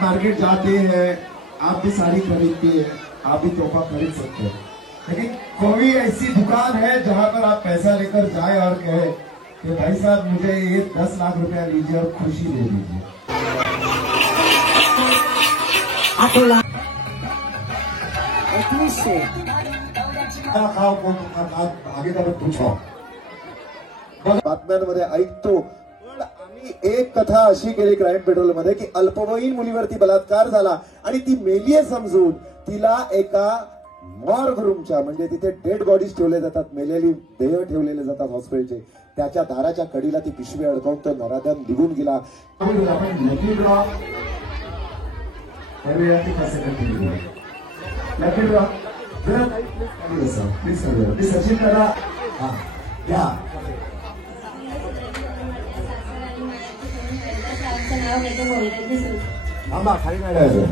Market जाते हैं, आप भी साड़ी खरीदती है, आप भी तोहफा खरीद सकते हैं, लेकिन कोई ऐसी दुकान है जहां पर आप पैसा लेकर जाए और कहे कि भाई साहब मुझे ये 10 लाख रुपया लीजिए और खुशी दे दीजिए। आगे का पूछा बातम्यांमध्ये ऐकतो, पण आम्ही एक कथा अशी केली क्राईम पेट्रोल मध्ये की अल्पवयीन मुलीवरती बलात्कार झाला आणि ती मेलीये समजून तिला एका मॉर्ग रूमच्या म्हणजे तिथे डेड बॉडीज ठेवले जातात, मेलेली देह ठेवलेले जातात हॉस्पिटलचे, त्याच्या दाराच्या कडीला ती पिशवी अडकवून तो नराधम निघून गेला। सचिन करा खाली काढायचं।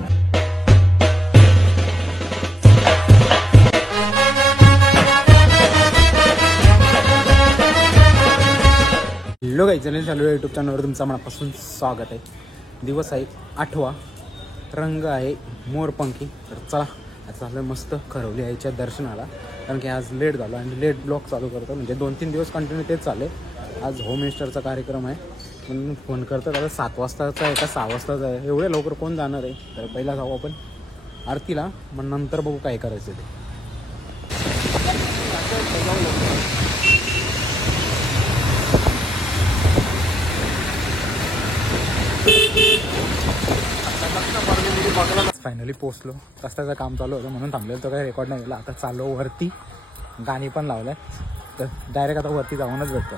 हॅलो गाईज, चॅनल चालू आहे यूट्यूब चॅनलवर तुमचं मनापासून स्वागत आहे। दिवस आहे 8वा, रंग आहे मोरपंखी। तर चला आज चालू मस्त खरवली आईच्या दर्शनाला, कारण की आज लेट झालो आणि लेट ब्लॉग चालू करतो, म्हणजे 2-3 दिवस कंटिन्यू तेच चालले। आज होम मिनिस्टरचा कार्यक्रम आहे म्हणून फोन करतो, आता 7 वाजताचा आहे का 6 वाजताचा आहे, एवढे लवकर कोण जाणार आहे। तर पहिला जाऊ आपण आरतीला, मग नंतर बघू काय करायचं ते। फायनली पोचलो, रस्त्याचं काम चालू होतं म्हणून थांबलेलं, तो काही रेकॉर्ड नाही केला। आता चालू वरती, गाणी पण लावलंय, तर डायरेक्ट आता वरती जाऊनच भेटतो।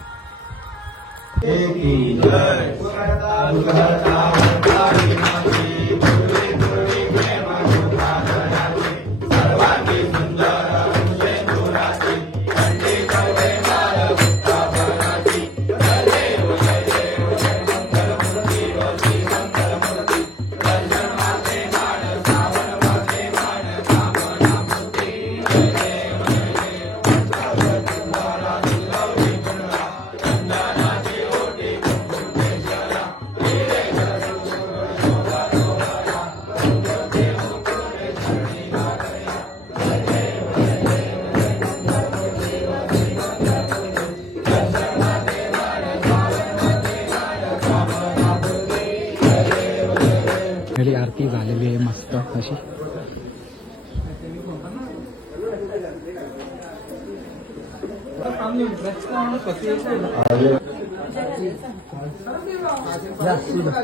आरती झालेली आहे मस्त अशी।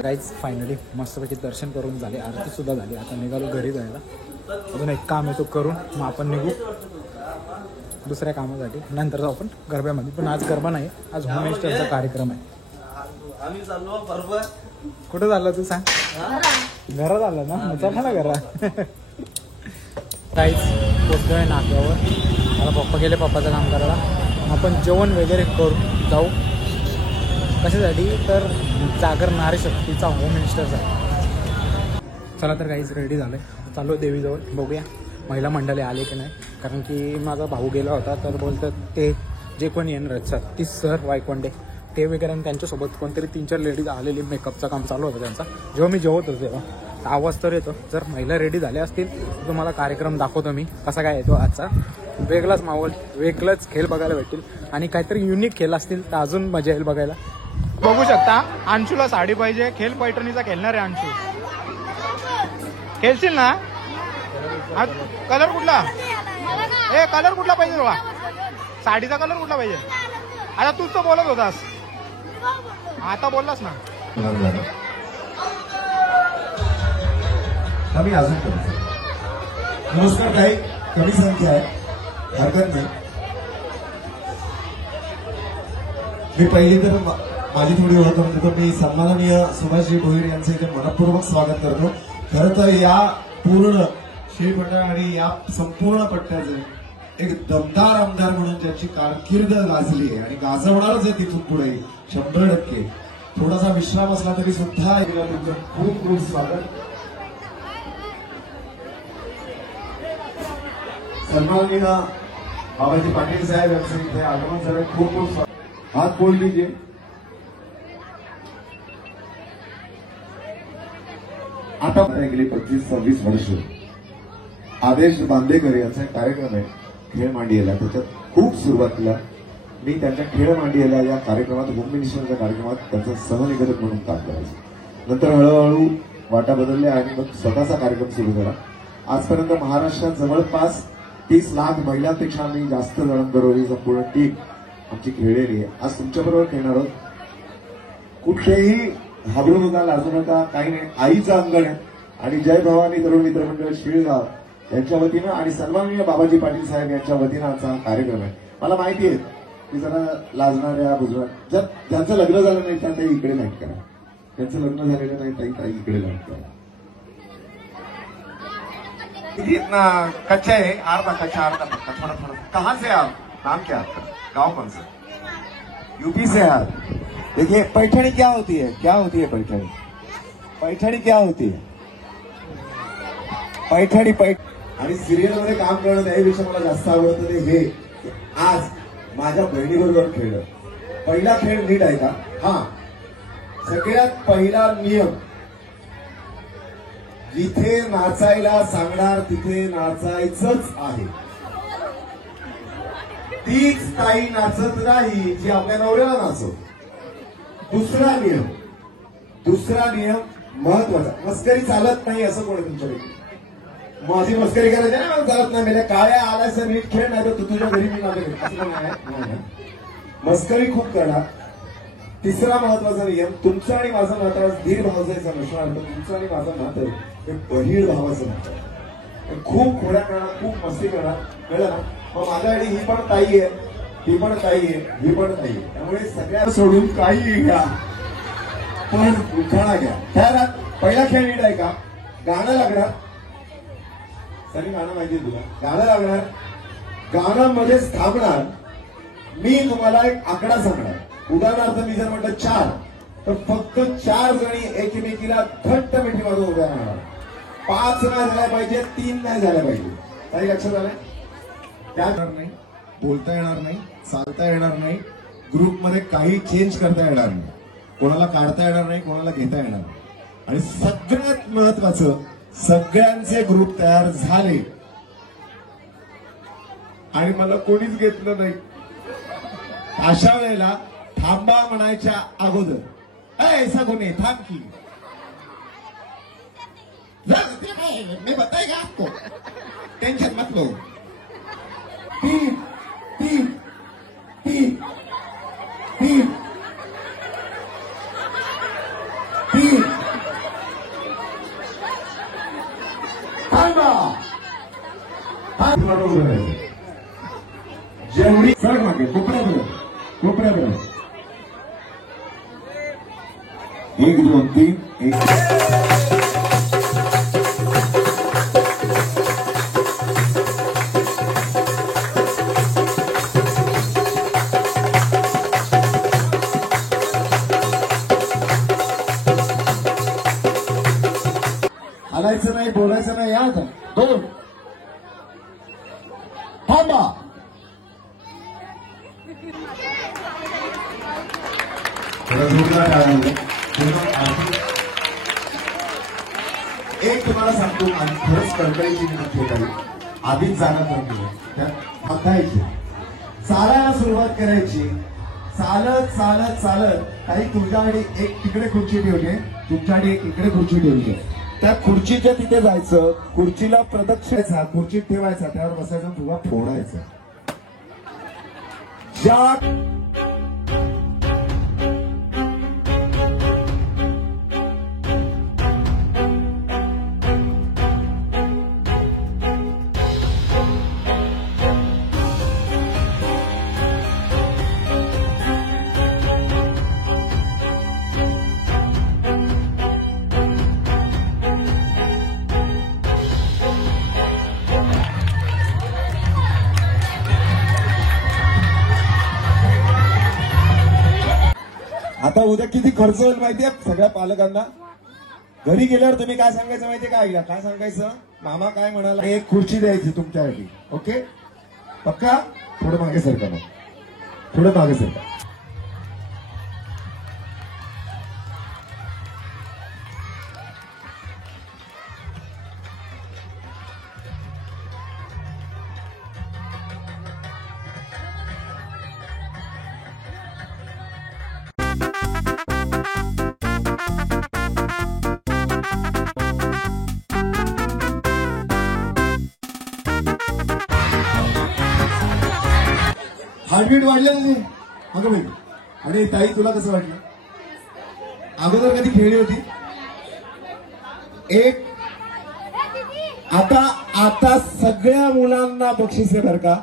गाईज फायनली मस्तपैकी दर्शन करून झाले, आरती सुद्धा झाली। आता निघालो घरी जायला, अजून एक काम आहे तो करून मग आपण निघू दुसऱ्या कामासाठी, नंतर जाऊ आपण गरब्यामध्ये। पण आज गरबा नाही, आज होम मिनिस्टरचा कार्यक्रम आहे। आम्ही चाललो बरोबर। कुठं झालं तू सांग? घरात आलं ना, चला ना घरा। काहीच पोचलोय नाक्यावर, मला पप्पा गेले पप्पाचं काम करायला, आपण जेवण वगैरे करू जाऊ। कशासाठी? तर जागर नारी शक्तीचा होम मिनिस्टरचा। चला तर काहीच रेडी झालंय, चालू देवीजवळ, बघूया महिला मंडळी आले की नाही, कारण की माझा भाऊ गेला होता, तर बोलतात ते जे कोणी येणार आहेत सतीश सर वायकोंडे ते वगैरे, आणि त्यांच्यासोबत कोणतरी 3-4 लेडीज आलेली, मेकअपचं काम चालू होतं त्यांचा। जेव्हा मी जेवत होतो तेव्हा आवाज तर येतो। जर महिला रेडी झाल्या असतील तर तुम्हाला कार्यक्रम दाखवतो मी कसा काय येतो आजचा। वेगळाच माहोल, वेगळंच खेळ बघायला भेटतील, आणि काहीतरी युनिक खेळ असतील तर अजून मजा येईल बघायला। बघू शकता अंशूला साडी पाहिजे, खेळ पैठणीचा खेळणार आहे अंशू। खेळशील ना? कलर कुठला? कलर कुठला पाहिजे तुला? साडीचा कलर कुठला पाहिजे? आता तूच तर बोलत होतास, आता बोललास ना। आम्ही अजून नमस्कार, काही कमी संख्या आहे, हरकत नाही। मी पहिली तर माझी थोडी ओळख करून देतो। मी सन्माननीय सुभाषजी भोईर यांचे इथे मनपूर्वक स्वागत करतो। खरं तर या पूर्ण श्रीपट्टा आणि या संपूर्ण पट्ट्याचे एक दमदार आमदार म्हणून ज्याची कारकीर्द गाजली आहे आणि गाजवणारच आहे तिथून पुढे 100%, थोडासा विश्राम असला तरी सुद्धा तुमचं खूप खूप स्वागत. सन्माननीय बाबाजी पाटील साहेब यांचं इथे आगमन झालं. खूप खूप स्वागत. हात बोल लीजिए. आता गेली 25-26 वर्ष आदेश बांदेकर यांचा एक कार्यक्रम आहे खेळ मांडियेला. त्याच्यात खूप सुरुवातीला मी त्यांच्या खेळ मांडियेला या कार्यक्रमात होम मिनिस्टरच्या कार्यक्रमात त्यांचा सहनिगतक म्हणून काम करायचं. नंतर हळूहळू वाटा बदलल्या आणि मग स्वतःचा कार्यक्रम सुरू झाला. आजपर्यंत महाराष्ट्रात जवळपास 30 लाख महिलांपेक्षा आम्ही जास्त जणांबरोबर ही संपूर्ण टीम आमची खेळलेली आहे. आज तुमच्याबरोबर खेळणार आहोत. कुठेही घाबरू नका, लाजू नका, काही नाही. आईचं अंगण आहे आणि जय भवानी तरुण मित्र मंडळ शिळगाव यांच्या वतीनं आणि सन्माननीय बाबाजी पाटील साहेब यांच्या वतीनं आमचा हा कार्यक्रम आहे. मला माहिती आहे की जरा लाजणाऱ्या बुजणार जर ज्यांचं लग्न झालं नाही त्या ताई इकडे लाईट करा. त्यांचं लग्न झालेलं नाही ताई ताई इकडे लाईट करा. इतना कच्चा है, आधा कच्चा आधा पक्का, थोड़ा थोड़ा. कहाँ से आप? नाम क्या आपका? गांव कौन सा? यूपी से आप. देखिए पैठणी क्या होती है? क्या होती है पैठणी? पैठणी क्या होती है? पैठणी आणि सिरियलमध्ये काम करणं त्यापेक्षा मला जास्त आवडतं ते हे आज माझ्या बहिणीबरोबर खेळलं. पहिला खेळ नीट आहे का? हा, सगळ्यात पहिला नियम, जिथे नाचायला सांगणार तिथे नाचायचंच आहे. तीच ताई नाचत नाही जी आपल्या नवऱ्याला नाचव. दुसरा नियम महत्वाचा, मस्करी चालत नाही असं कोणी तुमच्याकडे. माझी मस्करी करायची ना, मला चालत नाही. म्हणजे काळ्या आलायचं नीट खेळ नाही तर तू तुझ्या घरी मी नाचेल असं नाही. मस्करी खूप करणार. तिसरा महत्वाचा नियम, तुमचं आणि माझं नातं धीर भावजायचं नसणार तर तुमचं आणि माझं नातं हे बहीण भावाचं नातं. खूप खोड्या करणार, खूप मस्ती करणार, कळलं ना. मग माझ्याकडे ही पण ताई आहे, ती पण ताई आहे, ही पण ताई आहे. त्यामुळे सगळ्या सोडून काही घ्या पण उखाणा घ्या. त्यात पहिला खेळ नीट आहे का? गाणं लागणार. सगळी गाणं माहिती आहे तुला. गाणं लागणार, गाण्यामध्येच थांबणार. मी तुम्हाला एक आकडा सांगणार. उदाहरणार्थ मी जर म्हटलं 4 तर फक्त 4 जणी एकमेकीला घट्ट मिठी मारून उभ्या राहणार. 5 नाही झाल्या पाहिजे, 3 नाही झाल्या पाहिजे. काही लक्षात आलंय? त्या नाही, बोलता येणार नाही, चालता येणार नाही, ग्रुपमध्ये काही चेंज करता येणार नाही, कोणाला काढता येणार नाही, कोणाला घेता येणार नाही. आणि सगळ्यात महत्वाचं, सगळ्यांचे ग्रुप तयार झाले आणि मला कोणीच घेतलं नाही. अशा वेळेला थांबा म्हणायच्या अगोदर ऐसा गुन्हे थांब की मी बताएगा आपको, टेंशन मत लो. 3 3 3 3 3 जेवढी सर मागे कोपऱ्यापर्यंत 1 2 3 1. हालायचं नाही, बोलायचं नाही. याद 2 थांबा. एक तुम्हाला सांगतो, आणि खरंच कळकळीची विनंती आहे. आधीच जागा कमी त्यात बघायची, चालायला सुरुवात करायची. चालत चालत चालत काही तुमच्याकडे एक तिकडे खुर्ची ठेवली, तुमच्याकडे एक इकडे खुर्ची ठेवली. त्या खुर्चीच्या तिथे जायचं, खुर्चीला प्रदक्षिणाचा, खुर्चीत ठेवायचा, त्यावर बसायचं, तुला फोडायचं. ज्या आता उद्या किती खर्च होईल माहितीये सगळ्या पालकांना. घरी गेल्यावर तुम्ही काय सांगायचं माहितीये का आईला? काय सांगायचं? मामा काय म्हणाला, एक खुर्ची द्यायची तुमच्यासाठी. ओके पक्का? थोडं मागे सरका मग, थोडं मागे सरका. हार्टबीट वाढलेलं नाही अगं बाई. आणि ताई तुला कसं वाटलं? अगोदर कधी खेळली होती? एक आता सगळ्या मुलांना बक्षीस आहे बरं का.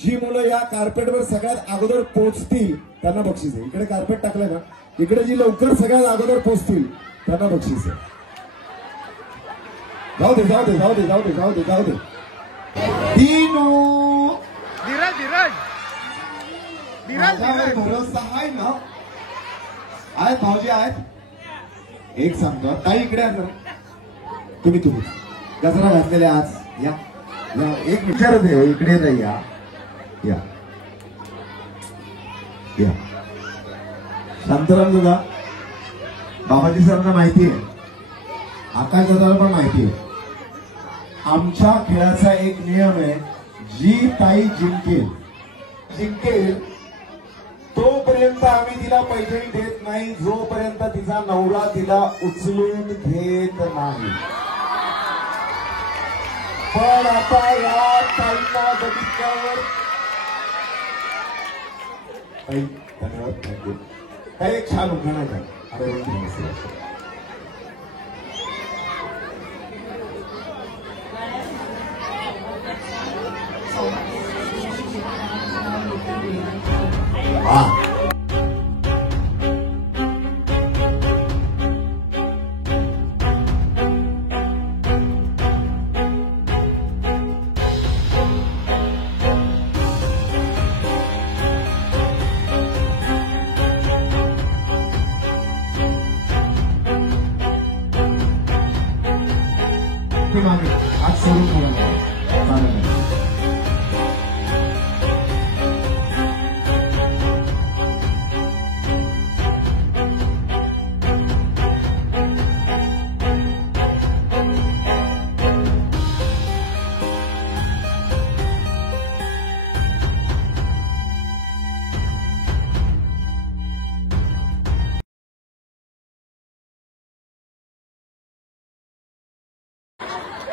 जी मुलं या कार्पेटवर सगळ्यात अगोदर पोहोचतील त्यांना बक्षीस आहे. इकडे कार्पेट टाकलं ना, इकडे जी लवकर सगळ्यात अगोदर पोहोचतील त्यांना बक्षीस आहे. जाऊ दे जाऊ दे जाऊ दे जाऊ दे जाऊ दे जाऊ दे. माझ्यावर भरोसा आहे ना? आहेत भाऊजी आहेत. एक सांगतो ताई इकडे आहे जरा. तुम्ही गजरा घातलेले आज या या. एक विचारत आहे इकडे नाही. या या या. शांताराम दादा बाबाजी सरांना माहिती आहे, आकाश दादाला पण माहिती आहे. आमच्या खेळाचा एक नियम आहे, जी ताई जिंकेल तोपर्यंत आम्ही तिला पैठणी देत नाही, जोपर्यंत तिचा नवरा तिला उचलून घेत नाही. पण आता या ताईंना बघितल्यावर धन्यवाद. थँक्यू. काही एक छान उखाणा आहे. आज सोडून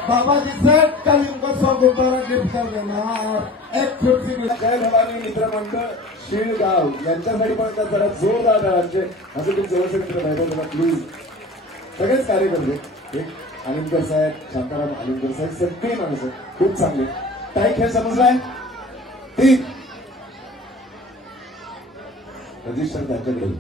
बाबाजी सर कलिंग सोबत गिफ्ट कर देणार एक खुर्ची. जय भवानी मित्रमंडळ शिळगाव यांच्यासाठी पण जरा जोरदार आमचे असं तुम्ही जवळचे मित्र माहिती तुम्हाला प्लीज. सगळेच कार्यकर्ते अलिंगर साहेब, शांताराम अलिंगर साहेब, सगळे माणसं खूप चांगले. ताई खेळ समजलाय? 3 रजिस्टर त्यांच्याकडे.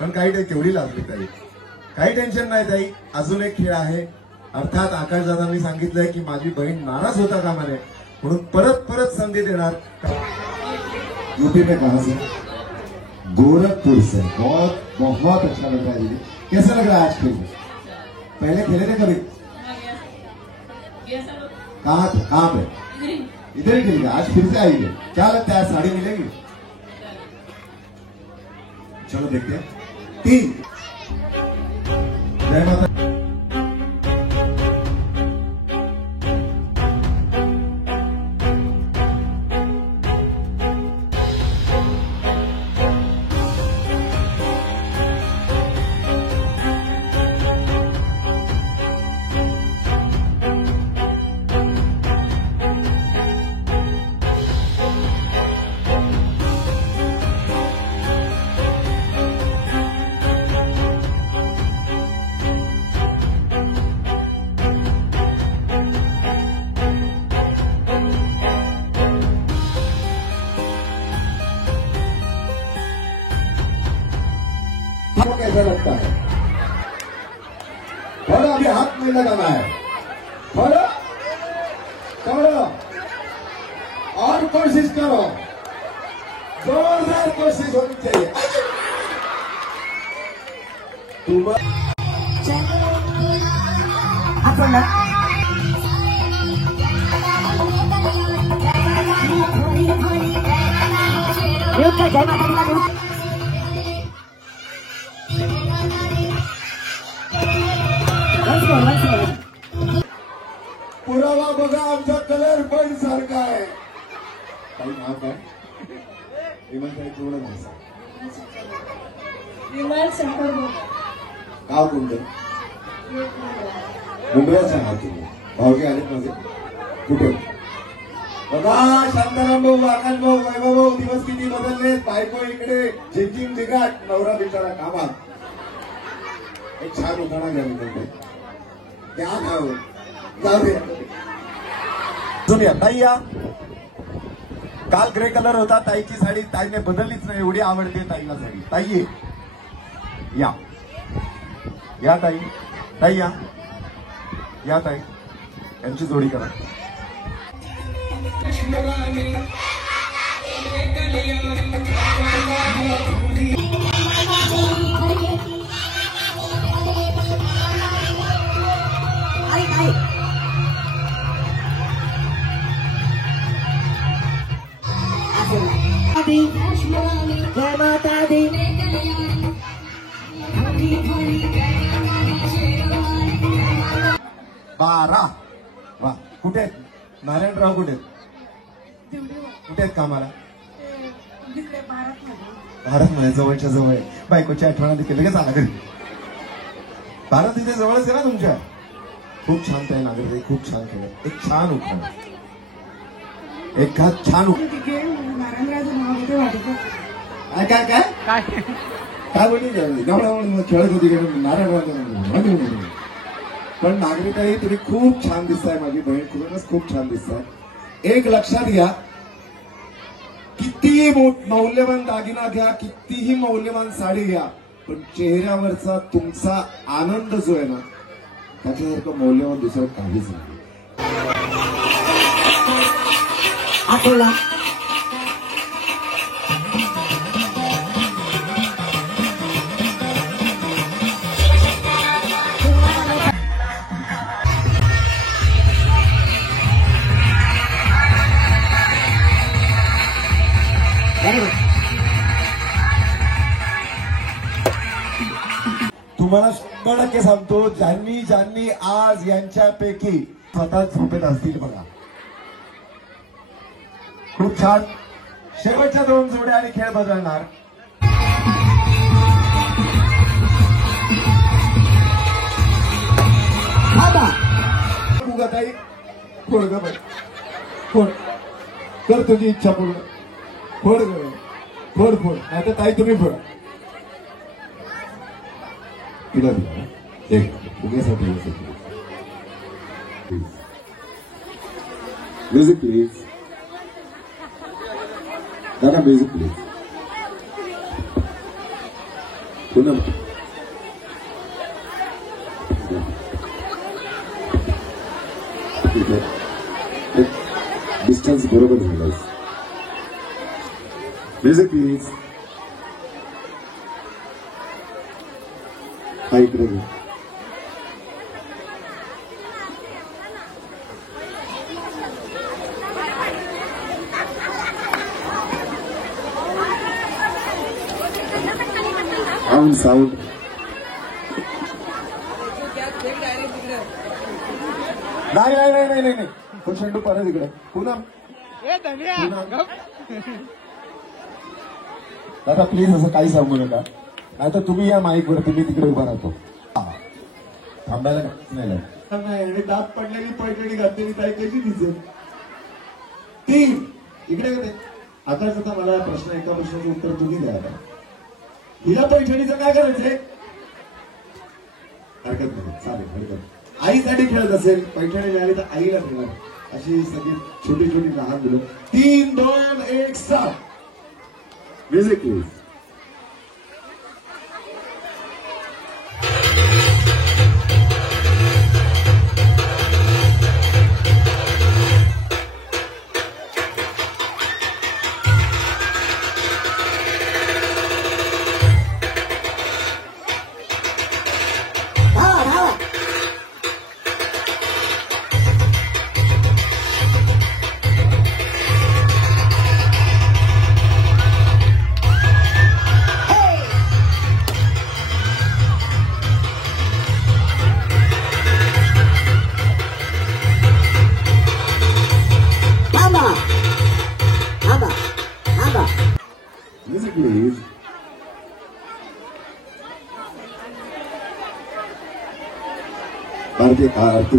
पण काही ताई केवढी लाजली ताई. काही टेन्शन नाही ताई, अजून एक खेळ आहे. अर्थात आकाशदादांनी सांगितलंय की माझी बहीण नाराज होता कामा नये म्हणून परत परत संधी देणार. यूपी में कहां से? गोरखपुर से. बहुत बहुत अच्छा लग रहा है दीदी. कैसा लग रहा है आज खेल? पहले खेले थे कभी? कहाँ पे? इधर ही खेलेगा. आज फिर से आएंगे. क्या लगता है साड़ी मिलेगी? चलो देखते हैं. 3 जय माता. कैसा लगता है? थोड़ा अभी हाथ में लगाना है, थोड़ा थोड़ा और कोशिश करो, जोरदार कोशिश होनी चाहिए। तुम पुरावा बघा, आमचा कलर पण सारखा आहे. काही नाव काय? विमानतळी पूर्ण नाही. विमान शंकर गाव कोणतं? मुंबईला सांगा तुम्ही. भाऊजी आलेत माझे कुठे? बघा शांताराम भाऊ, आकाश भाऊ, वैभव भाऊ, दिवस किती बदलले. बायको इकडे झिंजिंग जिगाट, नवरा बिचारा कामात. एक छान उखाणा घ्या मी क्या खाऊ जाऊ दे. तुम्ही ताई या. काल ग्रे कलर होता ताईची साडी, ताईने बदललीच नाही, एवढी आवडते ताईला साडी. ताई ये. या या ताई, ताई या या ताई, यांची जोडी करा. जय माता दी. बारा वा. कुठे आहेत नारायणराव? कुठे आहेत? कुठे आहेत कामाला? भारत मध्ये जवळच्या जवळ आहे. बायकोची आठवण आली की लगेच आला घरी. भारत इथे जवळच आहे ना तुमच्या. खूप छान ताई नागरिक, खूप छान खेळ. एक छान उखाण, एक छान नारायणरावचं नाव होते वाटत. काय काय काय काय काय बोलली खेळत होती नारायणराव. पण नागरिकही तुम्ही खूप छान दिसताय. माझी बहीण खूपच खूप छान दिसताय. एक लक्षात घ्या, कितीही मौल्यवान दागिना घ्या, कितीही मौल्यवान साडी घ्या, पण चेहऱ्यावरचा तुमचा आनंद जो आहे ना, त्याच्यासारखं मौल्यवान दुसरं काहीच नाही. अकोला तुम्हाला 100% सांगतो, ज्यांनी ज्यांनी आज यांच्यापैकी स्वतः झोपेत असतील बघा. खूप छान. शेवटच्या 2 जोड्या आणि खेळ बदलणार. ताई फोड ग बाई, फोड कर तुझी इच्छा पूर्ण. फोड ग, फोड फोड. नाही तर ताई तुम्ही फोड. एक म्युझिक प्लीज. दादा म्युझिक प्लीज. पुन्हा ठीक आहे. डिस्टन्स बरोबर झालं. Music please. हा इकडे घे. साऊंड नाही नाही नाही नाही नाही. पण शेंडू परत इकडे. पुन्हा दादा प्लीज असं काही सांगू नका, नाही तर तुम्ही या माईक वरती, मी तिकडे उभा राहतो. थांबायला नाही. आणि दात पडलेली पैठणी घातलेली ताई कशी दिसेल? 3 इकडे होते. आकाश आता मला प्रश्न, एका प्रश्नाचं उत्तर तुम्ही द्या. आता हिला पैठणीचं काय करायचंय? हरकत नाही, चालेल, हरकत. आईसाठी खेळत असेल, पैठणी मिळाली तर आईला मिळणार. अशी सगळी छोटी छोटी लहान मुलं. 3, 2, 1 start. Music please. Music please. आरती आरती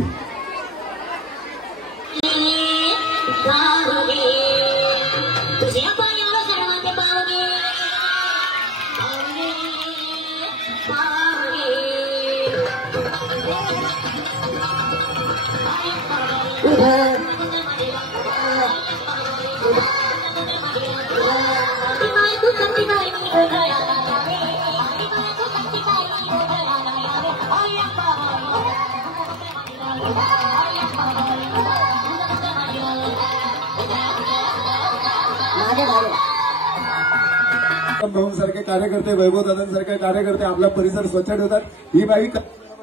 भाऊन सारखे कार्यकर्ते, वैभव दादांसारखे कार्यकर्ते आपला परिसर स्वच्छ ठेवतात. ही बाई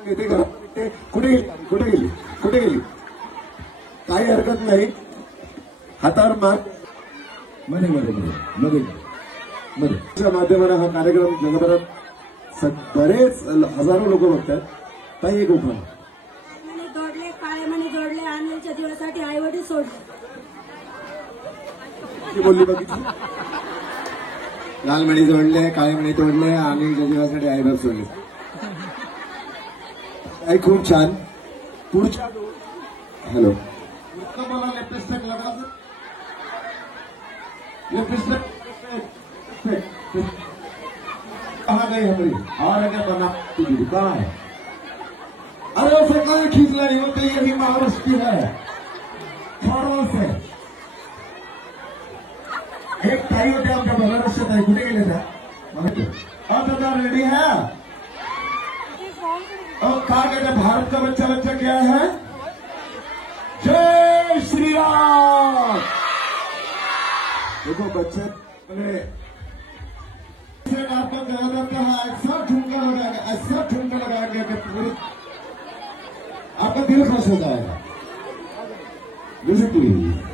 येते घरात कुठे गेली कुठे गेली कुठे गेली काही हरकत नाही. हातावर मार मध्ये मध्ये मध्ये मध्ये मध्ये माध्यमाने हा कार्यक्रम जगभरात बरेच हजारो लोक बघतात. ताई एक उभा जोडले काळे मणी जोडले अनिलच्या जीवासाठी आई वडील सोडले. बोलली बघितली. लाल मणी जोडले, काळे मणी तोडले आणि जीवासाठी आईबाप सोडले. आई खूप छान. पुढच्या हॅलो मला लिपस्टिक लगायचं. लिपस्टिक कहा गई हमारी और क्या बना तुझी कहा है. अरे उसे कहीं खींच लाई होती यही महाराष्ट्र है फॉरवर्ड से. एक ताई होते आमच्या महाराष्ट्र ताई कुठे गेले त्या दादा रेडी है. और कहा कहते भारत का बच्चा बच्चा क्या है. जय श्री राम. देखो बच्चे बोले आपको कहा जाता है ऐसा ठुमका लगाएगा ऐसा ठुमका लगाएंगे कि पूरी आपका दिल खुश हो जाएगा. Music please.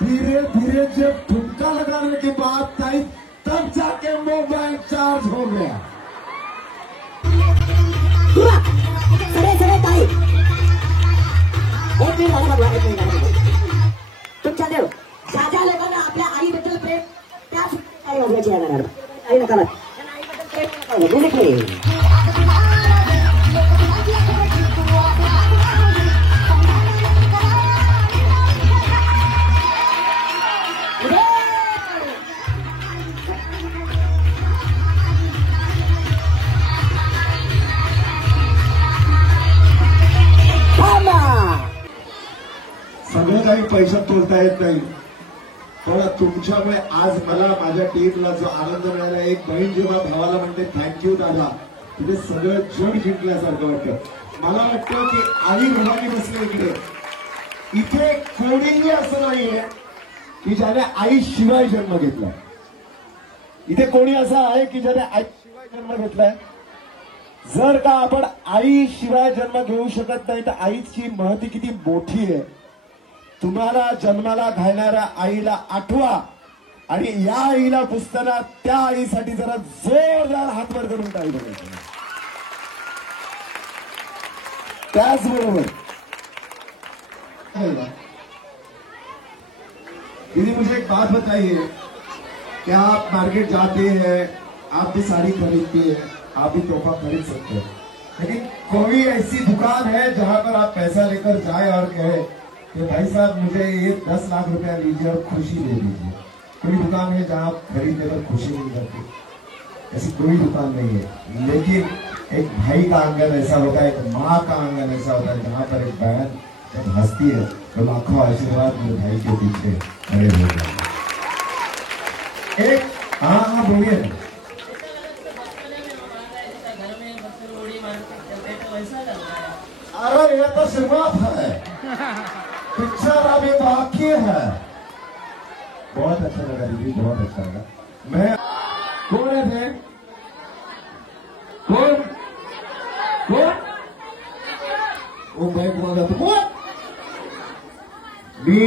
धीरे धीरे जब ठुमका लगाने के बाद आई तब जाके मोबाइल चार्ज हो गया. सगळे सगळे ताई एक मिनिट झालं बघा. एक मिनिट झालं. तुमच्या देव ज्या ज्या लोकांना आपल्या आईबद्दल प्रेम त्याच आई वाजवायची आहे गाण्यावर. आई नका आईबद्दल प्रेम नका. सगळं काही पैशात तोडता येत नाही. पण तुमच्यामुळे आज मला माझ्या टीमला जो आनंद मिळाला. एक बहीण जेव्हा भावाला म्हणते थँक्यू दादा तिथे सगळं जग जिंकल्यासारखं वाटतं. मला वाटतं की आई भवानी बसले इकडे. इथे कोणीही असं नाहीये की ज्याने आई शिवाय जन्म घेतला. इथे कोणी असं आहे की ज्याने आई शिवाय जन्म घेतलाय. जर का आपण आई शिवाय जन्म घेऊ शकत नाही तर आईची महती किती मोठी आहे. तुम्हाला जन्माला घालणाऱ्या आईला आठवा आणि या आईला पुसताना त्या आईसाठी जरा जोरदार हातवर करून टाळी बघायची. त्याचबरोबर दीदी मुझे एक बात बताइए कि आप मार्केट जाते हैं आप भी साड़ी खरीदती है आप भी तोहफा खरीद सकते हैं. लेकिन कोई ऐसी दुकान है जहां पर आप पैसा लेकर जाए और कहे कि भाई साहब मुझे ये 10 लाख रुपया लीजिए और खुशी दे दीजिए. कोई दुकान है जहां आप खरीदने पर खुशी नहीं करती. ऐसी कोई दुकान नहीं है. लेकिन एक भाई का आंगन ऐसा होता है एक माँ का आंगन ऐसा होता है जहां पर एक बहन जब हंसती है तो लाखों आशीर्वाद मेरे भाई के पीछे खड़े हो जाते हैं. एक हाँ बोलिए. अरे ये तो शुरुआत है, पिक्चर अभी बाकी है। बहुत अच्छा लगा दीदी, बहुत अच्छा लगा। मैं कौन है थे? कौन कौन? ओ मैं बोला तो कौन? मी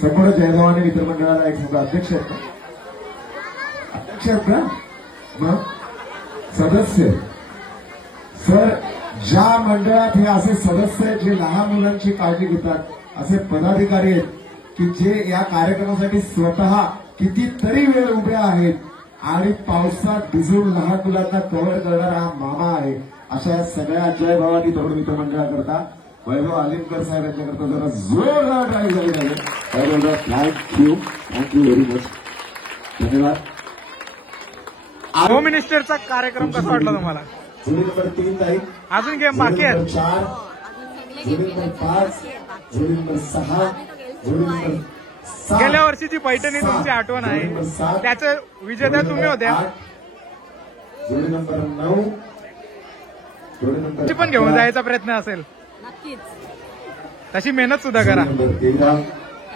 समोर जयगावाने मित्रमंडळाला एक सांगा, अध्यक्ष आहेत का? अध्यक्ष आहेत का? मग सदस्य सर, ज्या मंडळात हे असे सदस्य आहेत जे लहान मुलांची काळजी घेतात, असे पदाधिकारी आहेत की जे या कार्यक्रमासाठी स्वतः कितीतरी वेळ उभे आहेत आणि पावसात भिजून लहान मुलांना कव्हर करणारा हा मामा आहे, अशा सगळ्या जय भवानी तरुण मित्र मंडळाकरता वैभव आलिमकर साहेब यांच्याकरता जरा जोरदार ट्राय झाली पाहिजे। थँक्यू व्हेरी मच, धन्यवाद। होम मिनिस्टरचा कार्यक्रम कसा वाटला तुम्हाला? जोडी नंबर 3 ताई, अजून गेम बाकी जोडी आहेत. नंबर 4, जोडी नंबर 5, जोडी नंबर 6, जोडी नंबर 7, गेल्या वर्षीची पैठणी तुमची आठवण आहे, त्याचे विजेत्या तुम्ही होत्या. जोडी नंबर 9, जोडी नंबर तुमची पण घेऊन जायचा प्रयत्न असेल, तशी मेहनत सुद्धा करा. नंबर 13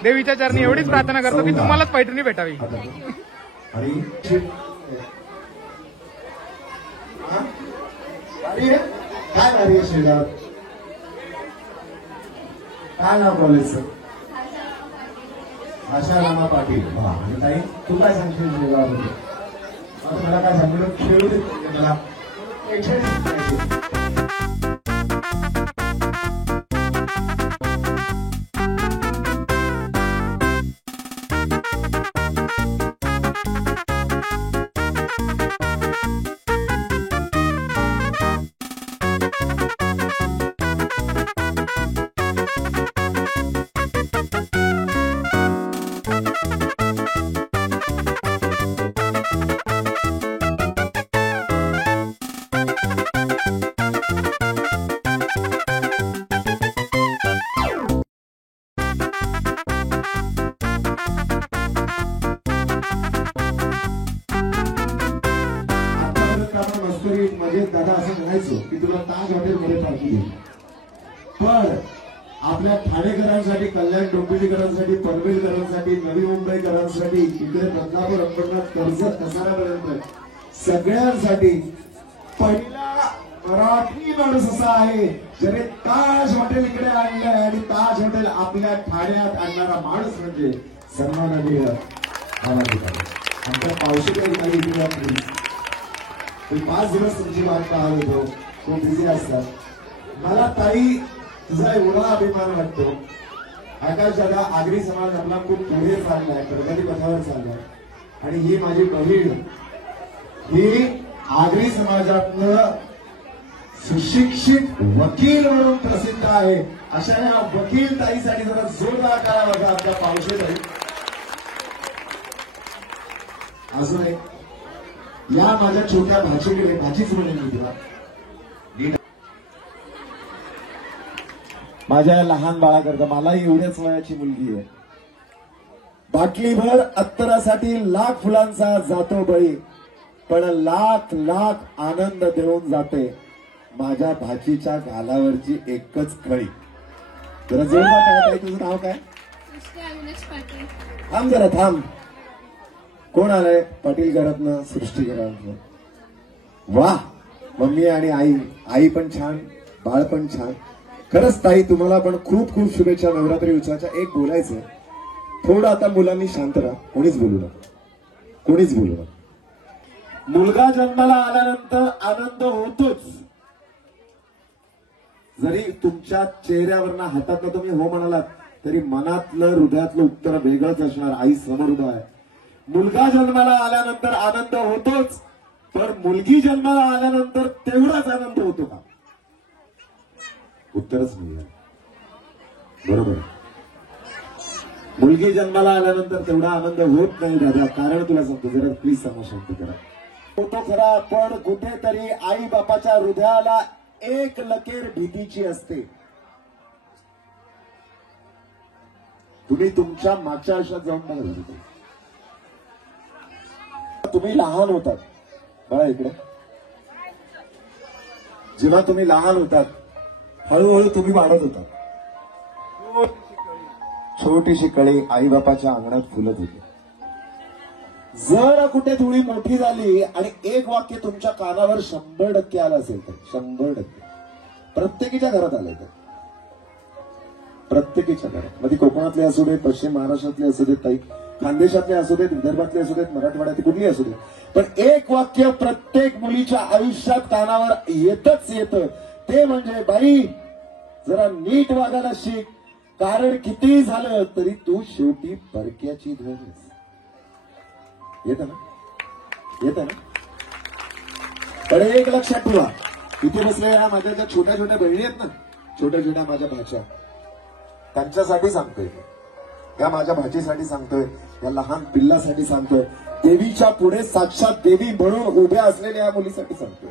देवीच्या चरणी एवढीच प्रार्थना करतो की तुम्हालाच पैठणी भेटावी. आणि काय भारी आहे शेगाव? काय नाव कॉलेजचं? आशा रामा पाटील. वा, आणि ताई तू काय सांगशील शेगावबद्दल? आता मला काय सांगू, खेळू देत मला. मजेत दादा असं म्हणायचो की तुला ताज हॉटेलमध्ये पार्टी घेऊ, पण आपल्या ठाणेकरांसाठी, कल्याण डोंबिवलीकरांसाठी, पनवेलकरांसाठी, नवी मुंबईकरांसाठी, इकडे बदलापूर, अंबरनाथ, कर्जत, कसारापर्यंत सगळ्यांसाठी पहिला मराठी माणूस असा आहे ज्याने ताज हॉटेल इकडे आणलंय, आणि ताज हॉटेल आपल्या ठाण्यात आणणारा माणूस म्हणजे सन्माननीय आमच्या पावशीकडे काही इथे 5 दिवस तुमची वाट पाहत होतो, खूप बिझी असतात. मला ताई तुझा एवढा अभिमान वाटतो. आकाश दादा, आगरी समाज आपला खूप पुढे चाललाय, प्रगती पथावर चाललाय, आणि ही माझी बहीण ही आगरी समाजातलं सुशिक्षित वकील म्हणून प्रसिद्ध आहे. अशा या वकील ताईसाठी जरा जोरदार करा बघा आपल्या पावशे ताई. अजून एक, या माझ्या छोट्या भाचीकडे, भाचीच म्हणेन मी तुला, माझ्या लहान बाळाकरता, मलाही एवढ्याच वयाची मुलगी आहे. बाटलीभर अत्तरासाठी लाख फुलांचा जातो बळी, पण लाख लाख आनंद देऊन जाते माझ्या भाचीच्या गालावरची एकच खळी. जरा जोरदार काय ताई, तुझं नाव काय? थांब जरा थांब. कोण आलंय? पाटील घरातनं, सृष्टी घरातनं. वाह, मम्मी आणि आई, आई पण छान, बाळ पण छान. खरंच ताई, तुम्हाला पण खूप खूप शुभेच्छा नवरात्री उत्सवाच्या. एक बोलायचंय, थोडं आता मुलांनी शांत राहा, कोणीच बोलू नका, कोणीच बोलू नका. मुलगा जन्माला आल्यानंतर आनंद होतोच, जरी तुमच्या चेहऱ्यावरनं हातातनं तुम्ही हो म्हणालात तरी मनातलं, हृदयातलं उत्तर वेगळंच असणार. आई समोर उभा आहे. मुलगा जन्माला आल्यानंतर आनंद होतोच, पण मुलगी जन्माला आल्यानंतर तेवढाच आनंद होतो का? उत्तरच नाही. बरोबर, मुलगी जन्माला आल्यानंतर तेवढा आनंद होत नाही दादा. कारण तुला सांगतो, जरा प्लीज सांगा, शांत करा. होतो खरा, पण कुठेतरी आई बापाच्या हृदयाला एक लकेर भीतीची असते. तुम्ही तुमच्या मागच्या आयुष्यात जाऊन बघा, तुम्ही लहान होतात बघा, इकडे जेव्हा तुम्ही लहान होतात हळूहळू तुम्ही वाढत होता. छोटीशी कळी आई बापाच्या अंगणात फुलत होती. जर कुठे थोडी मोठी झाली आणि एक वाक्य तुमच्या कानावर 100% आलं असेल तर 100% प्रत्येकीच्या घरात आलंय तर प्रत्येकीच्या घरात, मग ती कोकणातले असू देत, पश्चिम महाराष्ट्रातले असू देत, ताई खानदेशातले असू देत, विदर्भातले असू देत, मराठवाड्यात कुठली असू देत, पण एक वाक्य प्रत्येक मुलीच्या आयुष्यात कानावर येतच येतं. ते म्हणजे बाई जरा नीट वागायला शिक, कारण किती झालं तरी तू शेवटी परक्याची धन आहेस. येत ना, येत ना. पण एक लक्षात ठेवा, इथे बसलेल्या माझ्या ज्या छोट्या छोट्या बहिणी आहेत ना, छोट्या छोट्या माझ्या भाच्या, त्यांच्यासाठी सांगतोय, या माझ्या भाचीसाठी सांगतोय, या लहान पिल्लासाठी सांगतोय, देवीच्या पुढे साक्षात देवी म्हणून उभ्या असलेल्या या मुलीसाठी सांगतोय.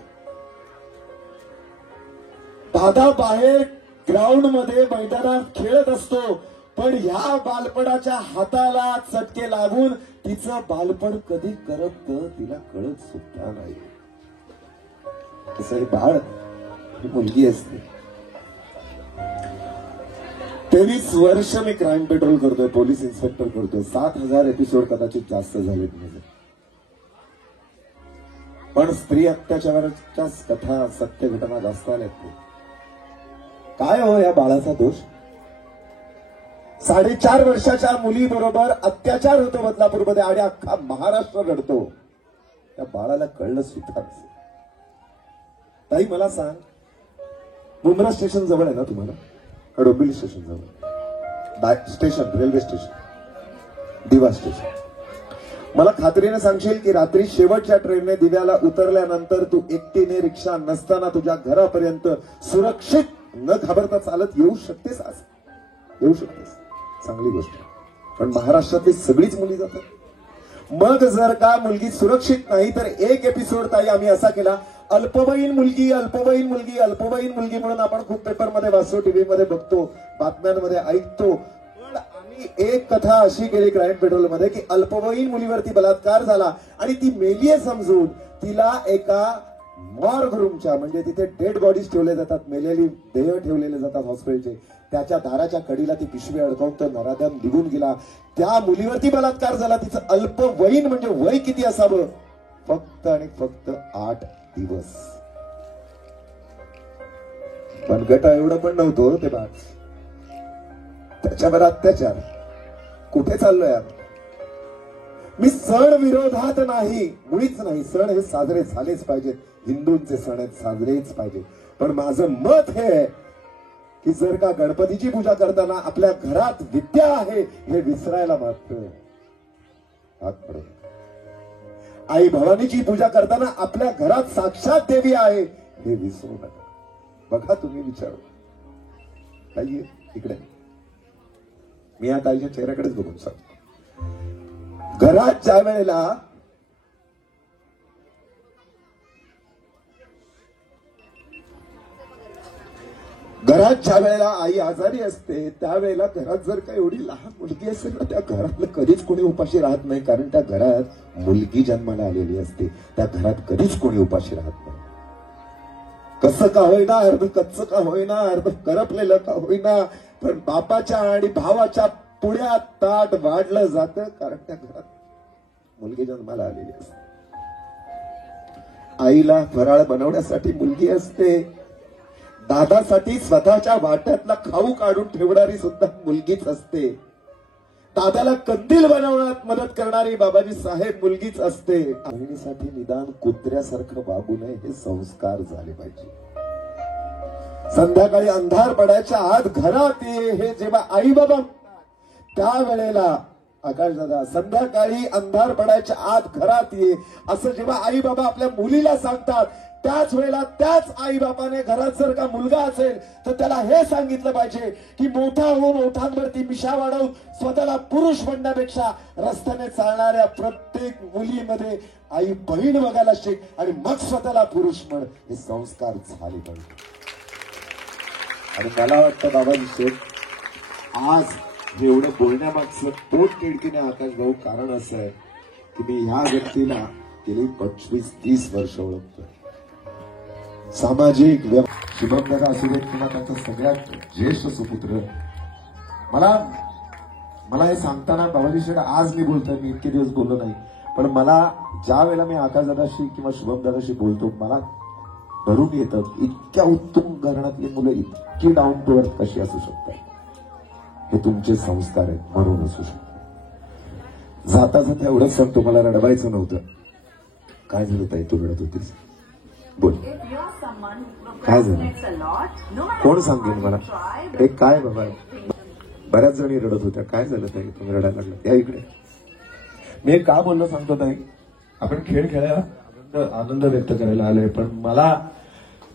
दादा बाहेर ग्राउंड मध्ये मैदानात खेळत असतो, पण ह्या बालपणाच्या हाताला चटके लागून तिचं बालपण कधी करपतं तिला कळत सुद्धा नाही. तसं बाळ ही मुलगी असते. 23 वर्ष मी क्राईम पेट्रोल करतोय, पोलीस इन्स्पेक्टर करतोय. 7,000 एपिसोड कदाचित जास्त झालेत माझे. पण स्त्री अत्याचाराच्या कथा, सत्य घटना जास्त आल्यात. काय हो या बाळाचा दोष? 4.5 वर्षाच्या मुलीबरोबर अत्याचार होतो बदलापूरमध्ये आणि अख्खा महाराष्ट्र रडतो. त्या बाळाला कळलं सुद्धा. ताई मला सांग, मुंब्रा स्टेशन जवळ आहे ना तुम्हाला? डोंबिवली स्टेशन जवळ स्टेशन, रेल्वे स्टेशन, दिवा स्टेशन. मला खात्रीने सांगशील की रात्री शेवटच्या ट्रेनने दिव्याला उतरल्यानंतर तू एकटीने रिक्षा नसताना तुझ्या घरापर्यंत सुरक्षित न घाबरता चालत येऊ शकतेस? आज येऊ शकतेस, चांगली गोष्ट. पण महाराष्ट्रातली सगळीच मुली जातात. मग जर का मुलगी सुरक्षित नाही तर एक एपिसोड ताई आम्ही असा केला, अल्पवयीन मुलगी, अल्पवयीन मुलगी, अल्पवयीन मुलगी म्हणून आपण खूप पेपरमध्ये वाचतो, टीव्हीमध्ये बघतो, बातम्यांमध्ये ऐकतो. पण आम्ही एक कथा अशी केली क्राईम पेट्रोलमध्ये की अल्पवयीन मुलीवरती बलात्कार झाला आणि ती मेलीये समजून तिला एका मॉर्ग रूमच्या, म्हणजे तिथे डेड बॉडीज ठेवले जातात, मेलेली देह ठेवलेले जातात हॉस्पिटलचे, त्याच्या दाराच्या कडीला ती पिशवी अडकवून तो नराधम निघून गेला. त्या मुलीवरती बलात्कार झाला. तिचं अल्पवयीन म्हणजे वय किती असावं? फक्त आणि फक्त 8 दिवस. पण गटा एवढं पण नव्हतं ते बाळ. त्याच्यावर अत्याचार. कुठे चाललोय आपण? मी सण विरोधात नाही, मुळीच नाही. सण हे साजरे झालेच पाहिजेत, हिंदूंचे सण आहेत, साजरेच पाहिजे. पण माझं मत हे आहे की जर का गणपतीची पूजा करताना आपल्या घरात विद्या आहे हे विसरायला मात्र हात पडत. आई भवानीची पूजा करताना आपल्या घरात साक्षात देवी आहे हे विसरू नका. बघा तुम्ही विचारू ताई इकडे, मी या ताईच्या चेहऱ्याकडेच बघून सांगतो. घरात ज्या वेळेला आई आजारी असते त्यावेळेला घरात जर का एवढी लहान मुलगी असेल ना, त्या घरातलं कधीच कोणी उपाशी राहत नाही. कारण त्या घरात मुलगी जन्माला आलेली असते. त्या घरात कधीच कोणी उपाशी राहत नाही. कसं का होईना, अर्ध कच्च का होईना, अर्ध करपलेलं का होईना, पण बापाच्या आणि भावाच्या पुढ्यात ताट वाढलं जातं, कारण त्या घरात मुलगी जन्माला आलेली असते. आईला फराळ बनवण्यासाठी मुलगी असते. दादासाठी स्वतःच्या वाट्यातला खाऊ काढून ठेवणारी सुद्धा मुलगीच असते. दादाला कंदील बनवण्यात मदत करणारी बाबाजी साहेब मुलगीच असते. बहिणीसाठी निदान कुत्र्यासारखं वागू नये हे संस्कार झाले पाहिजे. संध्याकाळी अंधार पडायच्या आत घरात ये हे जेव्हा आई बाबा त्यावेळेला, आकाश दादा, संध्याकाळी अंधार पडायच्या आत घरात ये असं जेव्हा आई बाबा आपल्या मुलीला सांगतात, त्याच वेळेला त्याच आई बापाने घरात जर का मुलगा असेल तर त्याला हे सांगितलं पाहिजे की मोठा हो, मोठ्यांवरती मिशा वाढवून स्वतःला पुरुष म्हणण्यापेक्षा रस्त्याने चालणाऱ्या प्रत्येक मुलीमध्ये आई बहीण बघायला शिक आणि मग स्वतःला पुरुष म्हण. हे संस्कार झाले पाहिजे. आणि मला वाटतं बाबाजी शेठ आज हे एवढं बोलण्यामागचं पोट तिडकीने आकाश भाऊ कारण असं आहे की मी ह्या व्यक्तीला गेली 25-30 वर्ष ओळखतोय. सामाजिक शुभमदादा असू देत किंवा त्यांचा सगळ्यात ज्येष्ठ सुपुत्र. मला हे सांगताना बाबाजी शेठ आज मी बोलतोय, मी इतके दिवस बोललो नाही, पण मला ज्या वेळेला मी आकाशदादाशी किंवा शुभमदादाशी बोलतो मला भरून येतं इतक्या उत्तम घराण्यातली मुलं इतकी डाऊन टू अर्थ कशी असू शकतात. हे तुमचे संस्कार आहेत म्हणून असू शकतात. जाता जाता एवढंच सांगतो, मला रडवायचं नव्हतं. काय झालं ताई, तू रडत होतीस? बोल, काय झालं? कोण सांगेल मला? हे काय बाबा, बऱ्याच जणी रडत होत्या. काय झालं ताई, तुम्ही रडायला लागला? या इकडे. मी का बोललो सांगतो ताई, आपण खेळ खेळायला आनंद व्यक्त करायला आलोय, पण मला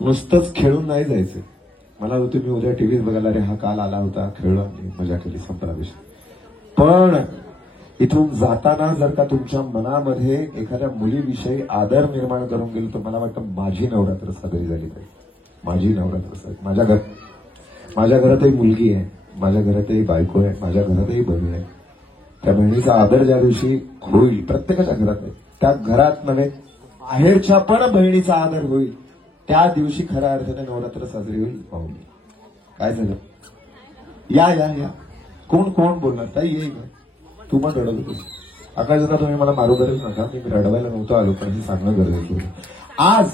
नुसतंच खेळून नाही जायचं. मला होतं मी उद्या टीव्हीत बघायला, अरे हा काल आला होता, खेळलो आणि मजा केली, संपला विषय. पण इथून जाताना जर का तुमच्या मनामध्ये एखाद्या मुलीविषयी आदर निर्माण करून गेलो तर मला वाटतं माझी नवरात्र साजरी झाली पाहिजे. माझी नवरात्र साजरी. माझ्या घरातही मुलगी आहे, माझ्या घरातही बायको आहे, माझ्या घरातही बहीण आहे. त्या बहिणीचा आदर ज्या दिवशी होईल, प्रत्येकाच्या घरात आहे, त्या घरात नव्हे बाहेरच्या पण बहिणीचा आदर होईल, त्या दिवशी खऱ्या अर्थाने नवरात्र साजरी होईल. पाहून काय झालं? या या या, कोण कोण बोलणार? ताई येईल, तू पण रडत होतीस. आकाशदादा तुम्ही मला मारू गरज नका, मी रडवायला नव्हतो आलो, पण हे सांगणं गरजेचं होतं. आज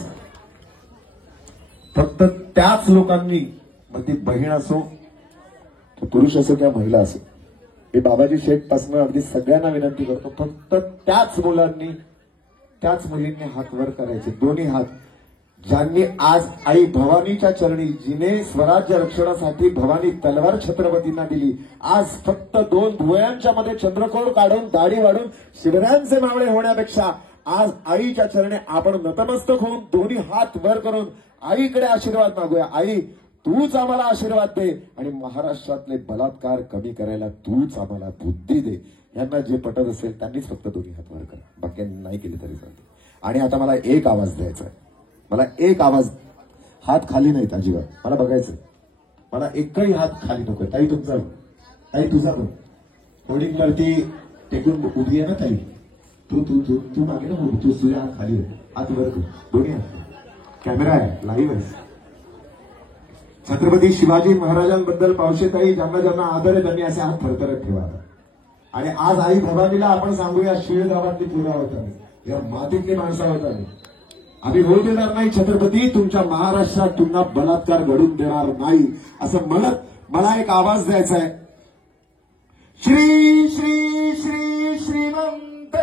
फक्त त्याच लोकांनी, मग ती बहीण असो, पुरुष असो किंवा महिला असो, मी बाबाजी शेठ पासून अगदी सगळ्यांना विनंती करतो, फक्त त्याच मुलांनी, त्याच मुलींनी हात वर करायचे, दोन्ही हात. ज्यांनी आज आई भवानीच्या चरणी, जिने स्वराज्य रक्षणासाठी भवानी तलवार छत्रपतींना दिली, आज फक्त 2 भुवयांच्या मध्ये चंद्रकोर काढून दाढी वाढून शिवरायांचे मावळे होण्यापेक्षा आज आईच्या चरणी आपण नतमस्तक होऊन दोन्ही हात वर करून आईकडे आशीर्वाद मागूया. आई, तूच आम्हाला आशीर्वाद दे आणि महाराष्ट्रातले बलात्कार कमी करायला तूच आम्हाला बुद्धी दे. यांना जे पटत असेल त्यांनीच फक्त दोन्ही हात वर करा, बाकी नाही केले तरी चालते. आणि आता मला एक आवाज द्यायचा आहे, मला एक आवाज. हात खाली नाहीत अजिबात, मला बघायचं. मला एकही हात खाली नको. ताई तुमचा, ताई तुझा पण होर्डिंगवरती टेकून उभी आहे ना ताई, तू तू तू तू मागे ना, तू तुझ्या हात खाली आहे, हात वर कर, दोन्ही हात. कॅमेरा आहे, लाईव्ह आहे. छत्रपती शिवाजी महाराजांबद्दल पावशेताई ज्यांना ज्यांना आदर आहे त्यांनी असे हात थरथरत ठेवा. आणि आज आई भवानीला आपण सांगूया, शिळ गावातली पुरा होता, या मातीतली माणसं होता, आम्ही होऊ देणार नाही छत्रपती, तुमच्या महाराष्ट्रात पुन्हा बलात्कार घडून देणार नाही, असं म्हणत मला एक आवाज द्यायचा आहे. श्री श्री श्री श्रीमंत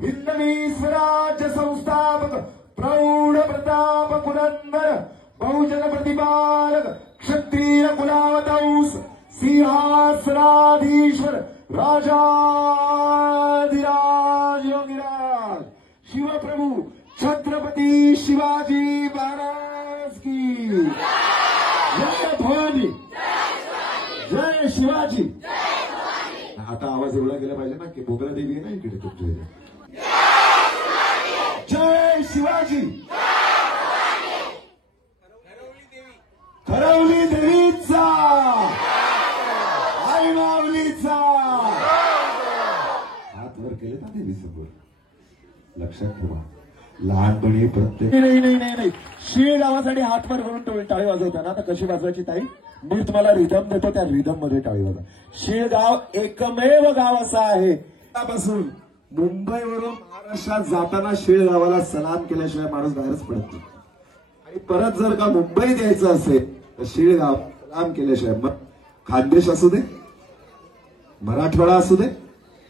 हिंदवी स्वराज्य संस्थापक प्रौढ प्रताप पुरंदर बहुजन प्रतिपालक क्षत्रिय कुलावतंस सिंहासनाधीश्वर राजाधिराज योगीराज शिवप्रभू छत्रपती शिवाजी महाराज की जय भवानी, जय शिवाजी. आता आवाज एवढा गेला पाहिजे ना की मोगरा देवी आहे ना इकडे तुमच्या, जय शिवाजी. खरवली देवीचा, आई माऊलीचा हात वर केले ना देवी समोर. लक्षात ठेवा, लहानपणी प्रत्येक नाही शीळ गावासाठी हात वर करून टाळी वाजवता ना, तर कशी वाजवायची ताई? मी तुम्हाला रिदम देतो, त्या रिदम मध्ये टाळी वाजवा. शीळ गाव एकमेव गाव असं आहे, त्यापासून मुंबईवरून महाराष्ट्रात जाताना शीळ गावाला सलाम केल्याशिवाय माणूस बाहेरच पडत नाही. आणि परत जर का मुंबईत यायचं असेल तर शीळ गाव सलाम केल्याशिवाय, मग खानदेश असू दे, मराठवाडा असू दे,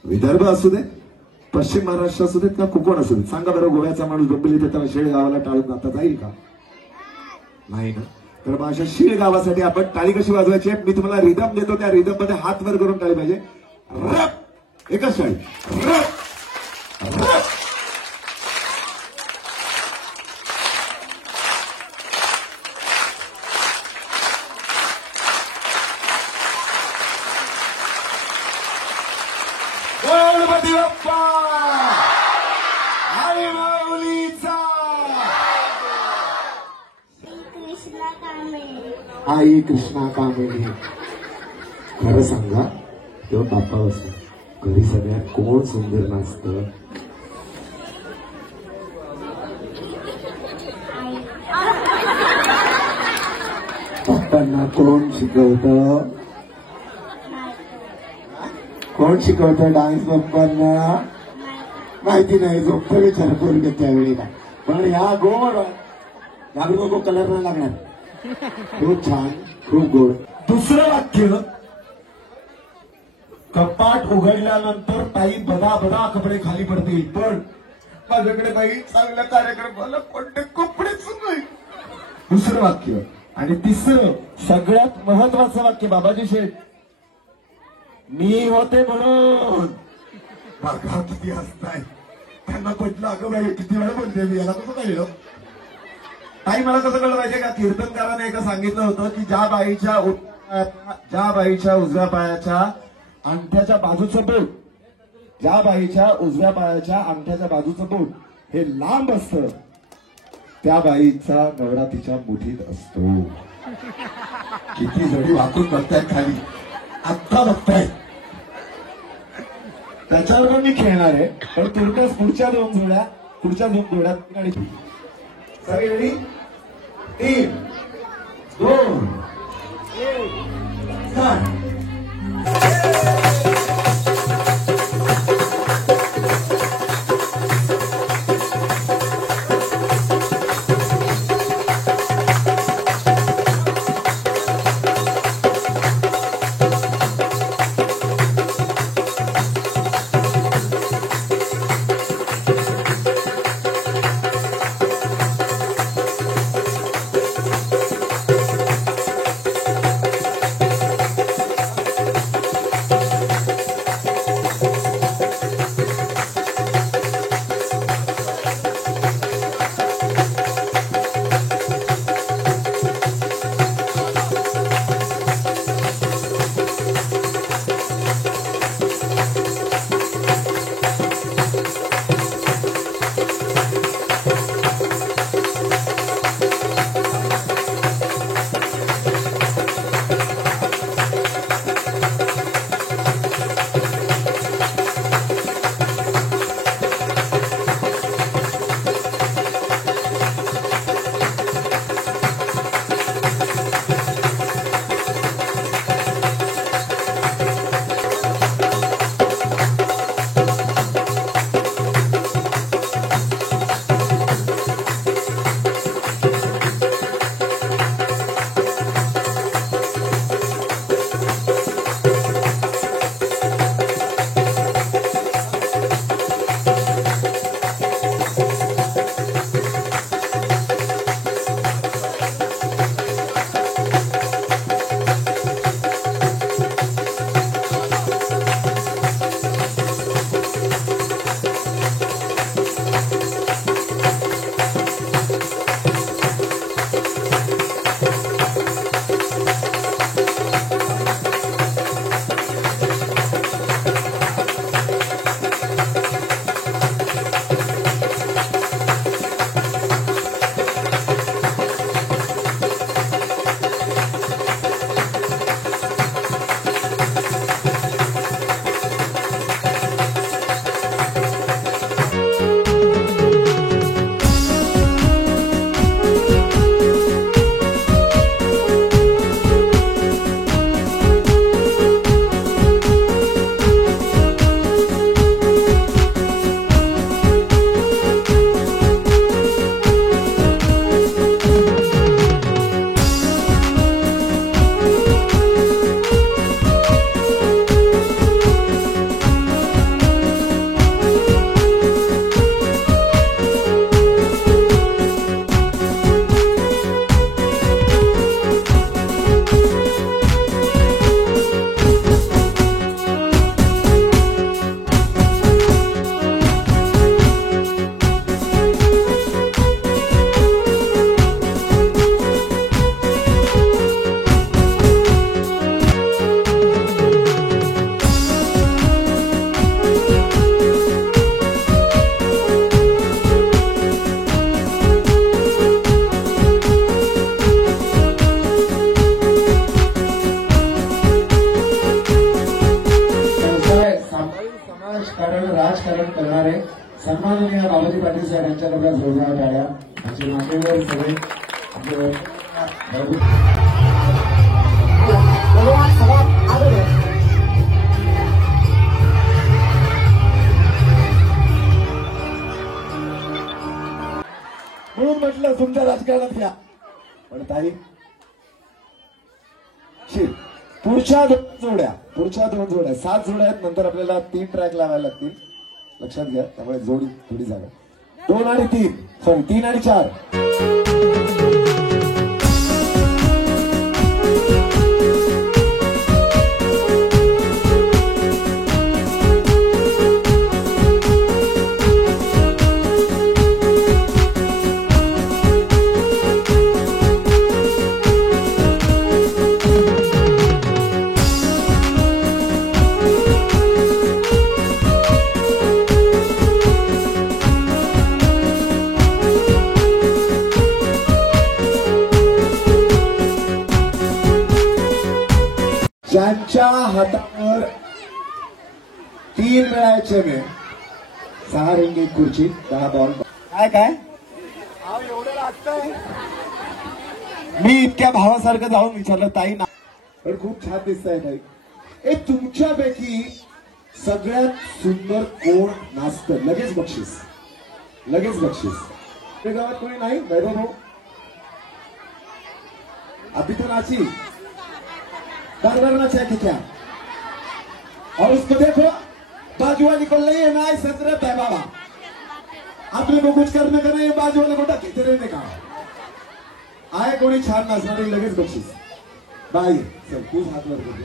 विदर्भ असू दे, पश्चिम महाराष्ट्र असू देत का कोकण असू देत, सांगा बरं, गोव्याचा माणूस डोंबिवलीत येताना शीळ गावाला टाळून जाता जाईल का? नाही ना. तर मग अशा शीळ गावासाठी आपण टाळी कशी वाजवायची, मी तुम्हाला रिदम देतो, त्या रिदम मध्ये हात वर करून टाळी पाहिजे. रप, एकच टाळी, रप रप. गणपती बाप्पा, आई माऊलीचा, आई कृष्णा कामेरी. खरं सांगा तेव्हा बाप्पा बसला घरी, सगळ्यात कोण सुंदर नाचतं? पप्पांना कोण शिकवतं? कोण शिकवतं डान्स पप्पांना? माहिती नाही. झोपतो विचार करून घेते त्यावेळी. पण ह्या गोड घाबरू नको, कलर नाही लागणार. खूप छान, खूप गोड. दुसरं वाक्य, कपाट उघडल्यानंतर ताई बदा बदा कपडे खाली पडतील, पण माझ्याकडे बाई चांगल्या कार्यक्रमाला कोणते कपडेच नाही. दुसरं वाक्य. आणि तिसरं सगळ्यात महत्वाचं वाक्य बाबाजी शेठ, मी होते म्हणून. बघा किती हसताय. त्यांना पटलं, अगं बाई किती वेळा बोलते मी, याला कसं कळलं? ताई मला कसं कळलं पाहिजे का, कीर्तनकाराने एका सांगितलं होतं की ज्या बाईच्या उजव्या पायाच्या अंगठ्याच्या बाजूचं बोट, ज्या बाईच्या उजव्या पायाच्या अंगठ्याच्या बाजूचं बोट हे लांब असतं, त्या बाईचा नवरा तिच्या मुठीत असतो. किती जणी वाकून बघतायत खाली, आत्ता बघतायत. त्याच्यावर मी खेळणार आहे, पण तुर्कस पुढच्या दोन जोड्या आणि सगळी रेडी? 3, 2, 1 स्टार्ट. राजकारण करणारे सन्माननीय बाबाजी पाटील साहेब यांच्याकडे जोरदार टाळ्या. आमचे मान्यवर सगळे बघूया सगळ्यात अगोदर म्हणून म्हटलं तुमच्या राजकारणात घ्या. पण ताई शिर पुढच्या दोन जोड्या 7 जोड्या आहेत. नंतर आपल्याला 3 ट्रॅक लावायला लागतील, लक्षात घ्या. त्यामुळे जोडी थोडी जागा 2 आणि 3 सॉरी 3 आणि 4. ज्यांच्या हातावर 3 वेळाचे मे 6 रिंग 1 खुर्ची 10 बॉल. काय मी इतक्या भावासारखं जाऊन विचारलं ताई ना, पण खूप छान दिसतंय ताई. तुमच्यापैकी सगळ्यात सुंदर कोण नाचतं? लगेच बक्षीस. ते गावात कोणी नाही? वैभव भाऊ अभी तो नाची करना चाहिए क्या? और उसको देखो बाजू वाली को ले ना सतरत है बाबा. आपले को कुछ करने का नहीं, बाजू वाले को ढकेते रहने का. आए कोणी छान नाचणारे लगेच बक्षीस. बाई चल तूच हात वर करते.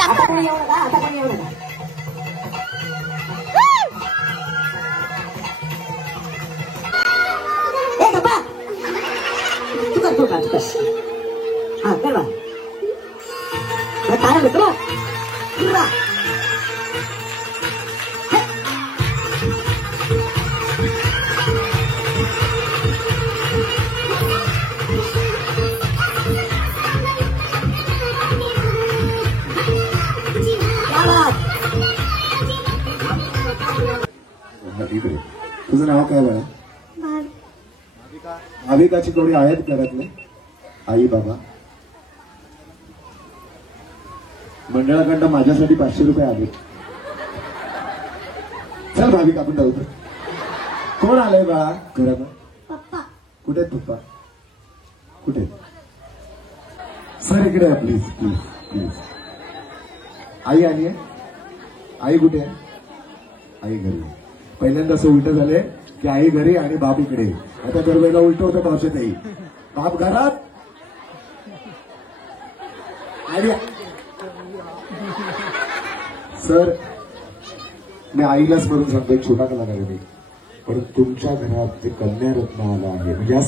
आता कोणी येऊ नका. ए गप्पा तू कर हा कर बा. काय मित्र तुझं नाव काय बाळा? भाविकाची थोडी आहेत घरातले आई बाबा. मंडळाकडनं माझ्यासाठी 500 रुपये आले. चल भाविक आपण जाऊ. कोण आलंय बाळा घरात? पप्पा. कुठे आहेत पप्पा? कुठे? सर इकडे आहे प्लीज प्लीज प्लीज. आई आली आहे? आई कुठे आहे? आई घरी. पहिल्यांदा असं उलट झालंय की आई घरी आणि बाप इकडे. आता दरवेळेला उलट होतं भाषेतही. बाप घरात आणि सर मी आईलाच म्हणून सांगतो, एक छोटा कलाकार आहे मी, पण तुमच्या घरात जे कन्यारत्न आलं आहे म्हणजे या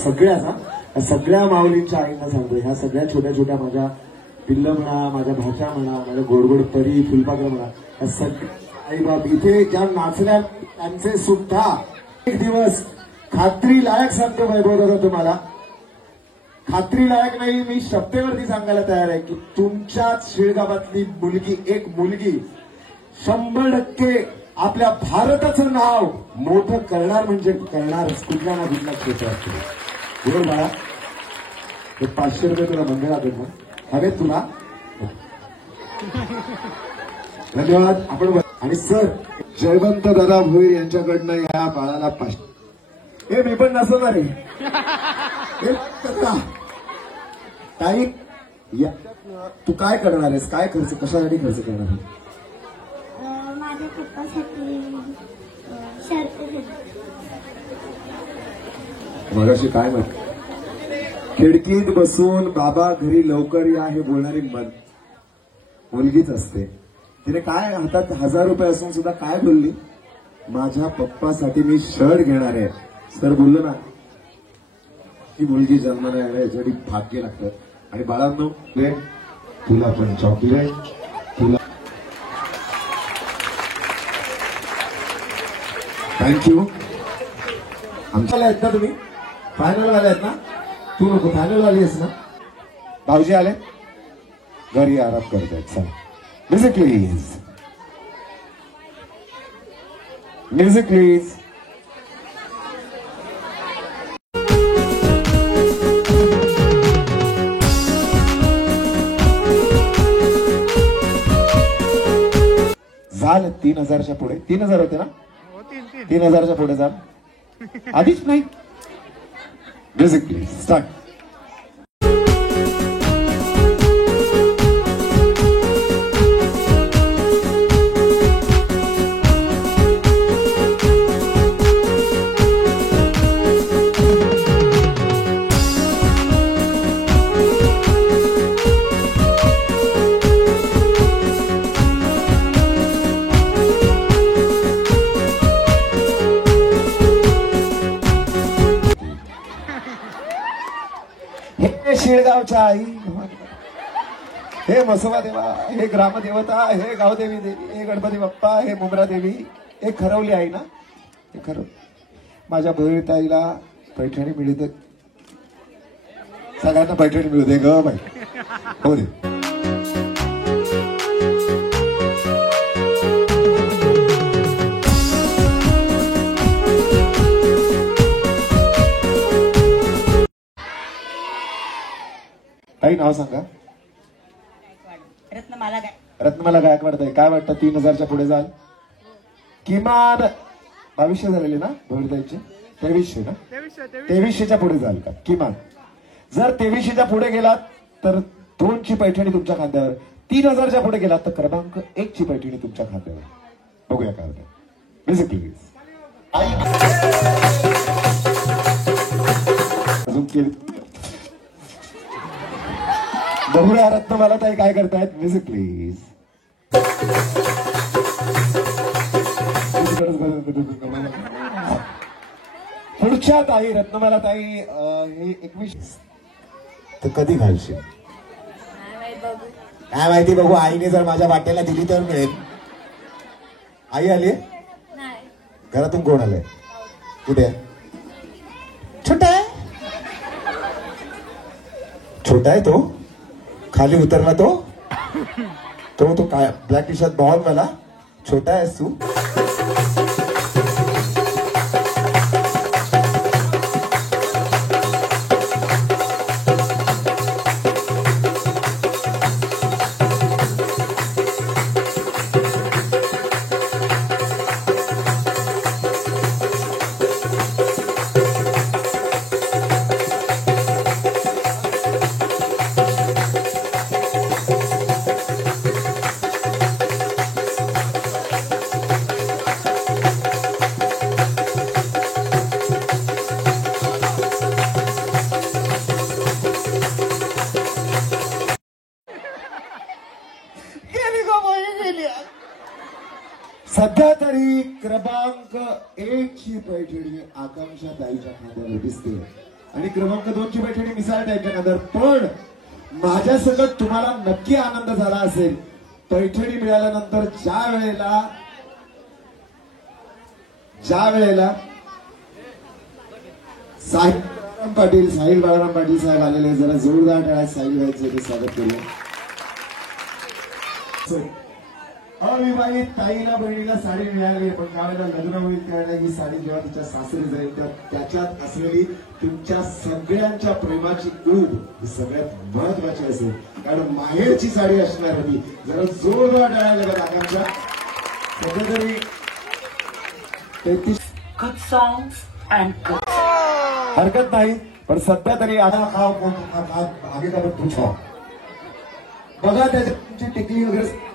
सगळ्या माऊलींच्या आईंना सांगतो, ह्या सगळ्या छोट्या छोट्या माझ्या पिल्ल म्हणा, माझ्या भाच्या म्हणा, माझ्या गोडगोड परी फुलपाखरं म्हणा, या सगळ्या आई बाप इथे ज्या नाचल्या त्यांचे सुद्धा एक दिवस खात्री लायक सांगतो वैभव दादा तुम्हाला. खात्री लायक नाही, मी शब्देवरती सांगायला तयार आहे की तुमच्याच शिळगावातली मुलगी, एक मुलगी 100% आपल्या भारताचं नाव मोठं करणार म्हणजे करणारच कुठल्या ना कुठल्या क्षेत्रात. बरोबर बाळा? ते 500 रुपये तुला मंडळात देणार हवेत तुला. धन्यवाद. आपण आणि सर जयवंत दादा भोईर यांच्याकडनं या बाळाला 500. हे मी पण नसणार आहे. ताई तू काय करणार आहेस? काय खर्च, कशासाठी खर्च करणार आहे? माझ्या पप्पासाठी शर्ट मगाशी काय म्हण, खिडकीत बसून बाबा घरी लवकर या हे बोलणारी मुलगीच असते. तिने काय हातात 1000 रुपये असून सुद्धा काय बोलली? माझ्या पप्पासाठी मी शर्ट घेणार आहे. सर बोललो ना की मुलगी जन्माला येणं यासाठी भाग्य लागतं. आणि बाळांनो तुला पण चॉकलेट, तुला थँक्यू. आमच्याला आहेत ना तुम्ही? फायनल वाले आहेत ना? तू नको, फायनल वाली आहेस ना? भाऊजी आले घरी आराम करतायत. चला म्युझिक प्लीज, म्युझिक प्लीज. 3,000च्या पुढे 3,000 होते ना 3,000च्या पुढे जाल आधीच नाही म्युझिक प्लीज स्टार्ट हे शिळगावच्या आई हे मसोबा देवा हे ग्रामदेवता हे गावदेवी देवी हे गणपती बाप्पा हे मुंब्रा देवी हे खरवली आई ना हे खरव माझ्या बहिणीताईला पैठणी मिळते सगळ्यांना पैठणी मिळते ग बाई हो दे काही नाव सांगा रत्नमाला गायकवाड ताई काय वाटतं 3,000च्या पुढे जाल किमान 2200 झालेले ना बहिणीताईचे 2300 ना 2300च्या पुढे जाल का किमान जर 2300च्या पुढे गेलात तर 2 ची पैठणी तुमच्या खांद्यावर 3,000च्या पुढे गेलात तर क्रमांक 1 ची पैठणी तुमच्या खांद्यावर बघूया काय होतं म्युझिक प्लीज अजून केली बघूया रत्नमाला ताई काय करतायत म्युझिक प्लीज पुढच्या ताई रत्नमाला ताई हे 21 तर कधी घालशील काय माहिती बघू आईने जर माझ्या वाट्याला दिली तर मिळेल आई आली घरातून कोण आलंय कुठे छोटा आहे छोटा आहे तो खाली उतरला तो काय ब्लॅक टी शर्ट बॉल मला छोटा आहेस तू सध्या तरी क्रमांक 1 ची पैठणी आकांक्षा ताईच्या खात्यावर दिसते आणि क्रमांक 2 ची पैठणी मिसाळ ताईच्या खात्यावर पण माझ्या सगळं तुम्हाला नक्की आनंद झाला असेल पैठणी मिळाल्यानंतर ज्या वेळेला साहिल बाळाराम पाटील साहेब आलेले जरा जोरदार टाळ्यात साहिल भाईचं स्वागत करूया अविवाहित ताईला बहिणीला साडी मिळाली पण त्यावेळेला लग्न होईल त्यावेळेला ही साडी जेव्हा तिच्या सासरी जाईल तर त्याच्यात असलेली तुमच्या सगळ्यांच्या प्रेमाची ऊब ही सगळ्यात महत्वाची असेल कारण माहेरची साडी असणार होती जरा जोरदार टाळ्या लागत आकांक्षा सध्या तरी 33 हरकत नाही पण सध्या तरी आता आगे का पूछा बघा त्याच्या तुमची टिकली वगैरे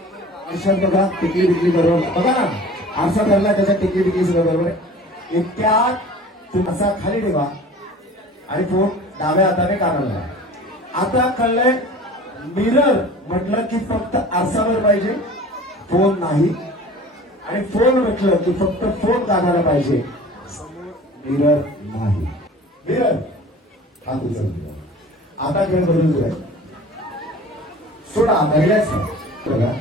आरशात बघा टिकली बिकली बरोबर बघा ना आरसा धरला त्याच्या टिकली बिकली सगळं बरोबर आहे इतक्यात तुम्ही असा खाली ठेवा आणि फोन डाव्या हाताने कानाला आता कळलंय मिरर म्हटलं की फक्त आरसावर पाहिजे फोन नाही आणि फोन म्हटलं की फक्त फोन कानाला पाहिजे मिरर नाही मिरर हा तुझा आता खेळ बदलतोय सोडा रिलॅक्स बघा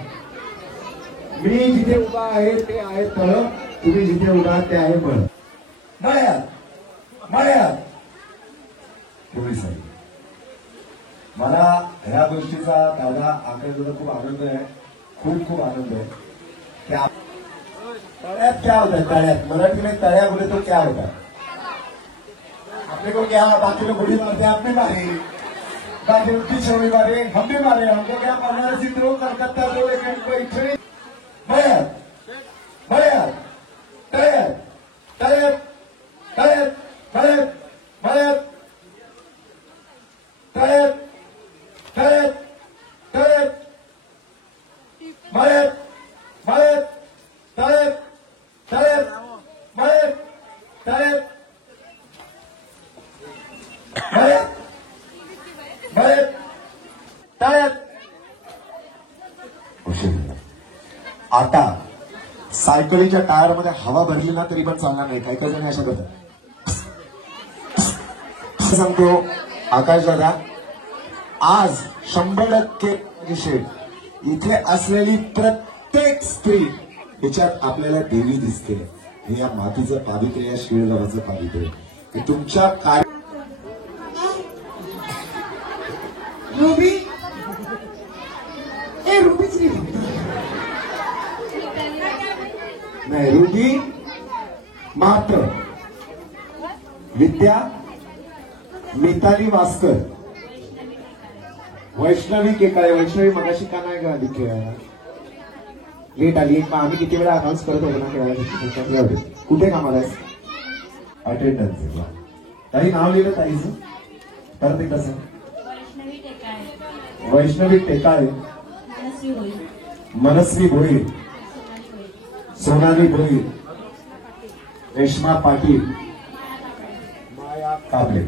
मी जिथे उभा आहे ते आहे तळ तुम्ही जिथे उभा ते आहे बळ मळ्यात तुम्ही साहेब मला ह्या गोष्टीचा दादा आकाशला खूप आनंद आहे खूप आनंद आहे तळ्यात क्या होता है तळ्यात मराठी में तळ्या बोले तो क्या होता है अपने को क्या बाकी लोग गोली मारते आप भी मारे बाकी उनकी छवि मारे हम भी मारे हमको क्या बनारसी दो कलकत्ता दो लेकिन कोई मळ्यात बळ्यात बळ्यात टाळ्यात. आता सायकलीच्या टायर मध्ये हवा भरली ना तरी पण चालणार नाही. काही काही जण अशा करतात. सांगतो आकाश दादा, आज 100% माझी शेठ, इथे असलेली प्रत्येक स्त्री याच्यात आपल्याला देवी दिसते. हे या मातीचं पावित्र्य, या शिळगावाचं पावित्र्य. हे तुमच्या काय रुबी ए रुबीच नाही, रुबी मात्र विद्या, मिताली वास्कर, वैष्णवी केकाळे. वैष्णवी मगाशी का नाही आली खेळायला? लेट आली. आम्ही किती वेळा अनाऊन्स करत होतो ना खेळायला. कुठे कामाला आहेस? अटेंडन्स. ताई नाव लिहिलं ताईचं? परत एकदा सांग. वैष्णवी टेकाळे, मनस्वी भोईर, सोनाली भोईर, रेश्मा पाटील, माया कांबळे.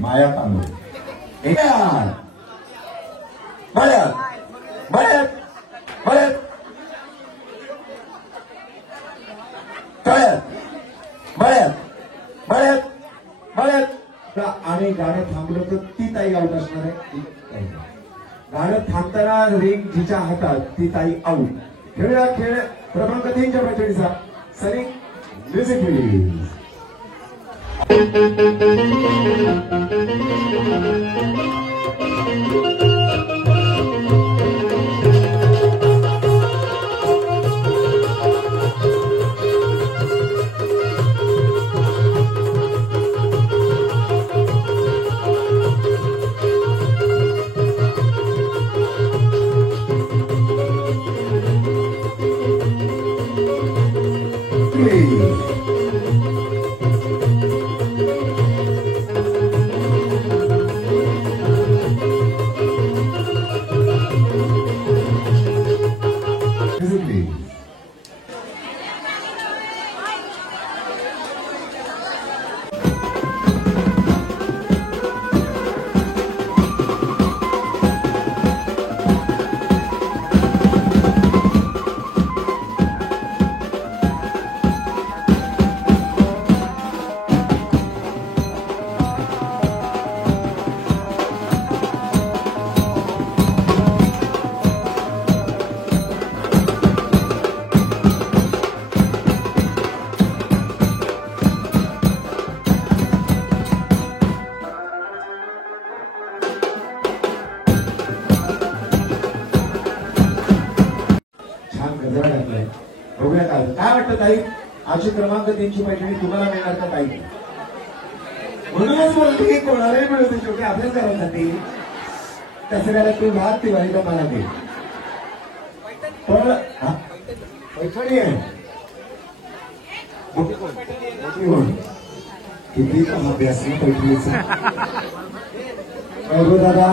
बळ्यात बळ्यात बळ्यात तळ्यात बळ्यात बळ्यात बळ्यात. आणि गाणं थांबलं तर ती ताई आऊट असणार आहे. गाणं थांबताना रिंग जिच्या हातात ती ताई आऊट. खेळला खेळ क्रमांक 3च्या बैठकीचा सनी म्युझिक प्लीज. बघूया काय वाटतं ताई? आजची क्रमांक 3ची पैठणी तुम्हाला मिळणार का ताई? म्हणूनच बोलतो की कोणालाही मिळवते शेवटी आपल्याच घरासाठी. तसं करायला तू भात दिवाळीला मला दे. पण पैठणी आहे किती अभ्यास पैठणीचा. दादा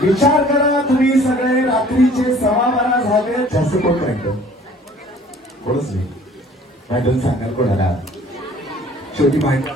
विचार करा, तुम्ही सगळे रात्रीचे 12:15 झाले. जास्त कोण राहिलं? कोणच नाही. मॅडम सांगाल कोणाला? शेवटी माहिती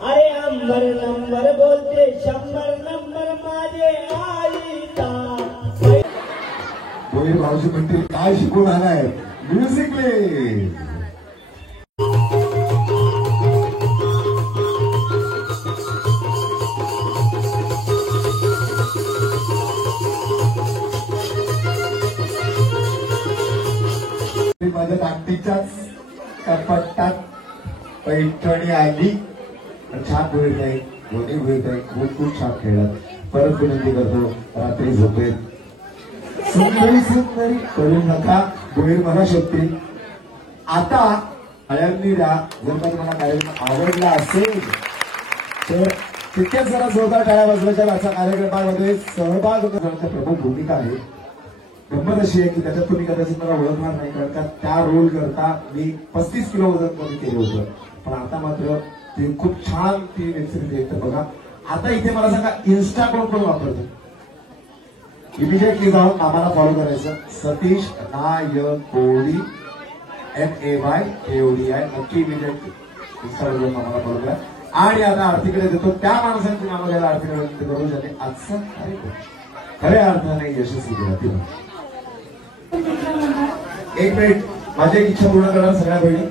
अरे अंबर नंबर बोलते 100 नंबर माझे आईचा. बोले भाऊजी म्हणतील काय शिकून आलाय? Music please. माझ्या ताकदीच्याच कपाटात पैठणी आली. छान भूमिका आहे, दोन्ही भूमिका आहे. खूप छान खेळलात. परत विनंती करतो, रात्री झोपेत सुंदरी सुंदरी करू नका डोळे मला शोधतील. आता हळ्यांनी द्या. जर का तुम्हाला कार्यक्रम आवडला असेल तर तितक्याच जरा जोरदार टाळ्या वाजवायच्या. अशा कार्यक्रमामध्ये सहभाग करण्याची प्रमुख भूमिका आहे. गंमत अशी आहे की त्याच्यात तुम्ही कदाचित मला ओळखणार नाही, कारण का त्या रोल करता मी 35 किलो वजन कमी केलं होतं. पण आता मात्र ते खूप छान ती वेबसिरीज आहे. तर बघा आता इथे मला सांगा इन्स्टा कोण वापरतो? इमिजिएटली जाऊन आम्हाला फॉलो करायचं. सतीश नायकोडी MAYKODI नक्की इमिजिएटली इन्स्टावर जाऊन आम्हाला फॉलो करा. आणि आता आरतीकडे देतो त्या माणसांची नावं घ्यायला आरतीकडे व्यक्त करू ज्याने आजचा कार्यक्रम खऱ्या अर्थाने यशस्वी केला. तिला एक मिनिट माझी एक इच्छा पूर्ण करणार सगळ्या बहिणी.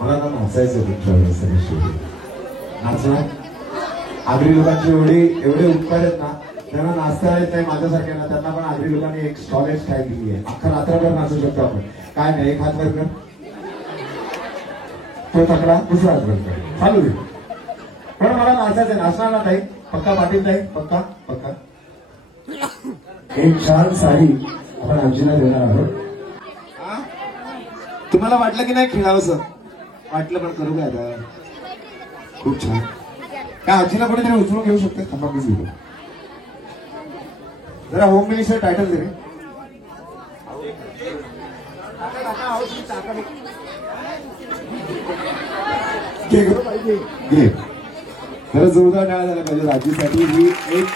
मला ना नाचायचं तुमच्याकडे सगळे शेवटी नाचणार. आगरी लोकांची एवढे उपकार आहेत ना, त्यांना नाचता येत नाही माझ्यासारख्यांना, त्यांना पण आगरी लोकांनी एक स्टॉलेज स्टाईल दिली आहे. अख्खा रात्रभर नाचू शकतो आपण. काय नाही, एक हात वर कर, तो तकडा दुसरा हात वर कर, चालू दे. पण मला नाचायचं नाचणार ना ताई, पक्का पाटील ताई, पक्का पक्का. एक छान साडी आपण आजीला देणार आहोत. तुम्हाला वाटलं की नाही खेळावंसं? वाटलं पण करू काय आता. खूप छान. काय आजीला कोणीतरी उचलून घेऊ शकते? थांबा मी घेऊ. जरा होम मिनिस्टर टायटल दे रे. घे. जरा जोरदार टाळ्या झाला पाहिजे राजीसाठी. ही एक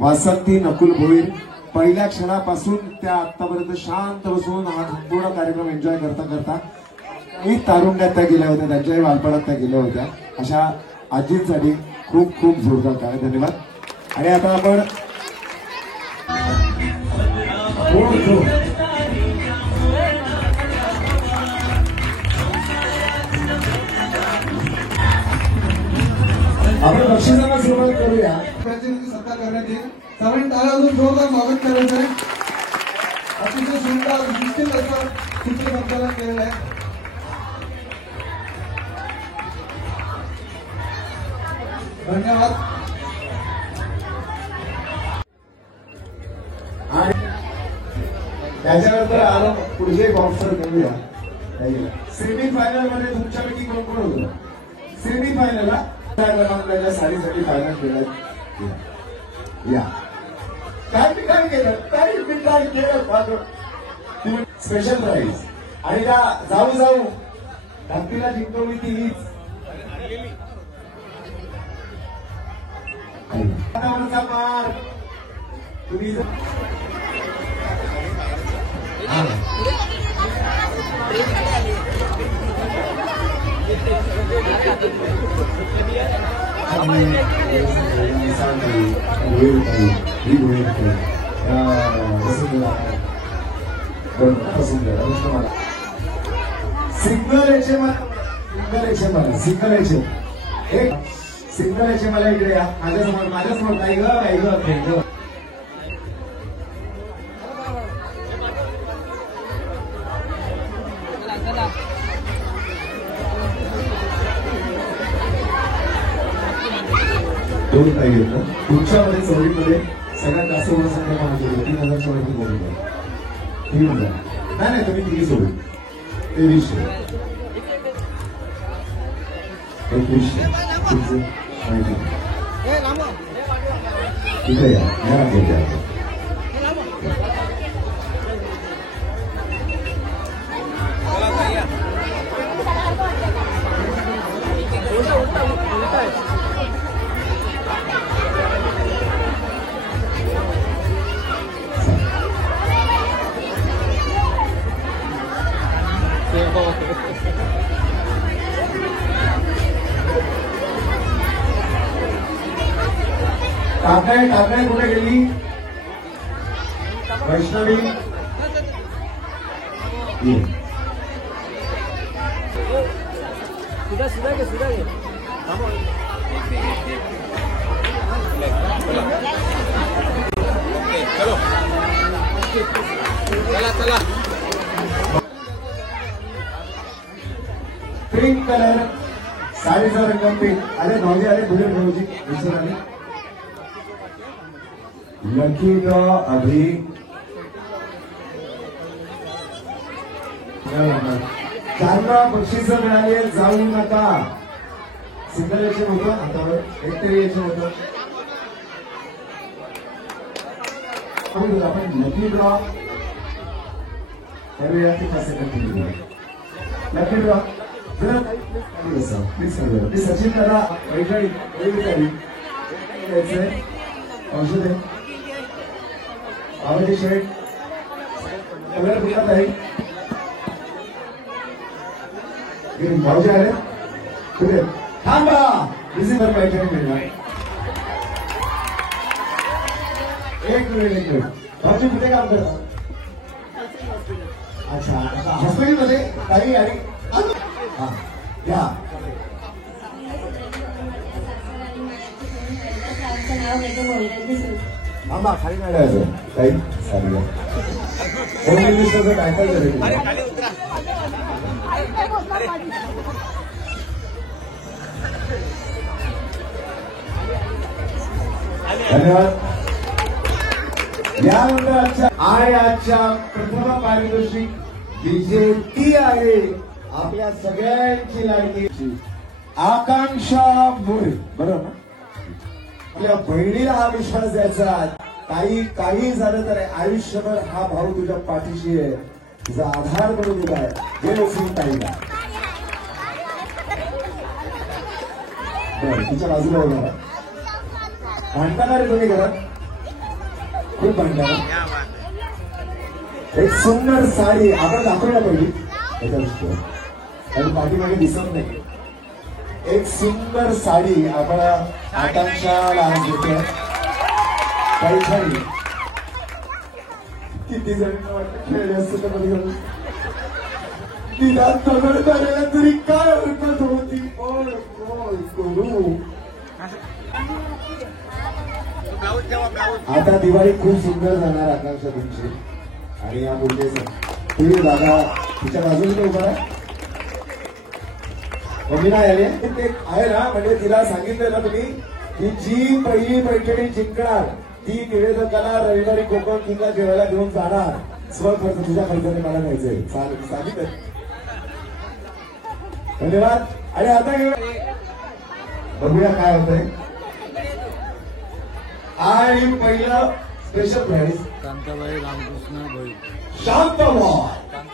वासंती नकुल भोईर पहिल्या क्षणापासून त्या आतापर्यंत शांत बसून हा संपूर्ण कार्यक्रम एन्जॉय करता करता मी तारुण्यात त्या गेल्या होत्या, त्यांच्याही बालपणात त्या गेल्या होत्या. अशा आजींसाठी खूप खूप जोरदार टाळ्या. धन्यवाद. आणि आता आपण आपण बक्षिसांना सुरुवात करूया. सत्ता करण्यात येईल. सर्वांनी टाळ्या वाजवून जोरदार स्वागत करायचं आहे. अतिशय सुंदर निश्चित असं चित्रसंकलन केलेलं आहे. धन्यवाद. त्याच्यानंतर आलो पुढचे बॉक्सर घेऊया. सेमी फायनल मध्ये तुमच्यापैकी कोण कोण होतं? सेमी फायनलला क्रमांकाच्या साडीसाठी फायनल खेळत या. काय मी काय केलं स्पेशल प्राईज. आणि त्या जाऊ धाकटीला जिंकवली ती हीच मार. तुम्ही सिंगल याचे मला इकडे या. माझ्यासमोर काही ग दोन काही होतं. पुढच्यामध्ये चौरीमध्ये सगळ्यात जास्त संख्या कोणाची होती? 3,000 बोलून नाही तुम्ही तिघी सोडून 2300 तुमचं माहिती इथे या. टाकळे कुठे गेली? वैष्णवी चला पिंक कलर साडीचा रंग पिंक. अरे भाऊजी, अरे बुलेट भाऊजी विसर आले. लकी ड्रॉ अभी ज्यांना बक्षीस मिळाली जाऊ नका. सिंगल याचे होतं हातावर, एकतरी याचे होतं. आपण लकी ड्रॉ त्यावेळी लकी ड्रॉ प्लीज सचिन दादा औषध आहे आवडते शर्ट कलर दुकान आहे. भाऊजी आले कुठे थांबा रिझिबर पैठणी मिळणार. एक मिनिट भाऊजी कुठे काम करतात? अच्छा हॉस्पिटलमध्ये काही आणि हा या मामा खाली नाही जायचं काही सांगा. होम मिनिस्टरचं काय काय झालं? धन्यवाद. यानंतर आजच्या प्रथम पारितोषिक विजेती आहे आपल्या सगळ्यांची लाडकी आकांक्षा मोरे. बरोबर ना? आपल्या बहिणीला हा विश्वास द्यायचा काही झालं तर आयुष्यभर हा भाऊ तुझ्या पाठीशी आहे, तुझा आधार म्हणून उभा आहे. हे लोक ताईला बरं तिच्या बाजूला होणार भांडणार रे तुम्ही घरात खूप भांडणार. एक सुंदर साडी आपण दाखवल्या पाहिजे त्याच्या आणि पाठीमागे दिसत नाही. एक सुंदर साडी आपण आकांक्षाला आज देतोय. पैठणी किती जण वाटत खेळले असते तर निदान दगड करायला तरी काय हरकत होती. करू आता दिवाळी खूप सुंदर जाणार आकांक्षा तुमची. आणि या पुढे तुम्ही दादा तिच्या बाजूला उभा आहे मम्मी नाही आले ते आहे ना. म्हणजे तिला सांगितलं ना तुम्ही की जी पहिली पैठणी जिंकणार ती निवेदकाला रविवारी कोकण किंवा जेवायला घेऊन जाणार. स्वखर्च तुझ्या खर्चाने मला न्यायचंय सांगितलं. धन्यवाद. आणि आता बघूया काय होतंय. आणि पहिलं स्पेशल प्राइज कांताबाई रामकृष्ण भोई. शांताबाई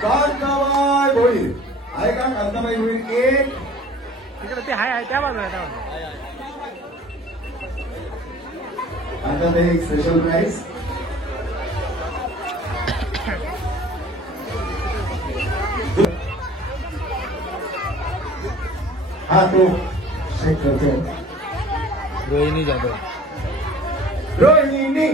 कांताबाई भोईर आहे का? कांताबाई भोईर एक तिकडे ते आहे त्या बाजूला कांताबाई एक स्पेशल प्राइज. हा तो चेक करतो. रोहिणी जाधव. रोहिणी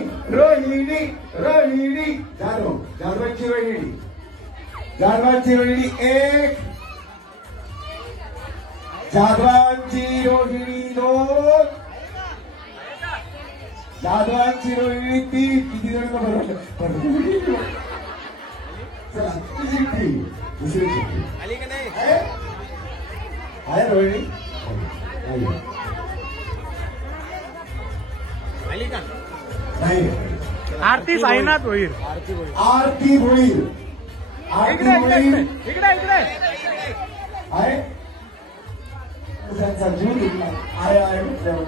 जाधवांची रोहिणी एक, जाधवांची रोहिणी दोन, जाधवांची रोहिणी तीन. किती जण बरोबर चला दुसरी चिठ्ठी आली का नाही? आहे रोहिणी आली का नाही. आरती साईनाथ भोईर. आरती भोईर इकडे आहे त्यांचा जीव दिला आहे म्हटल्यावर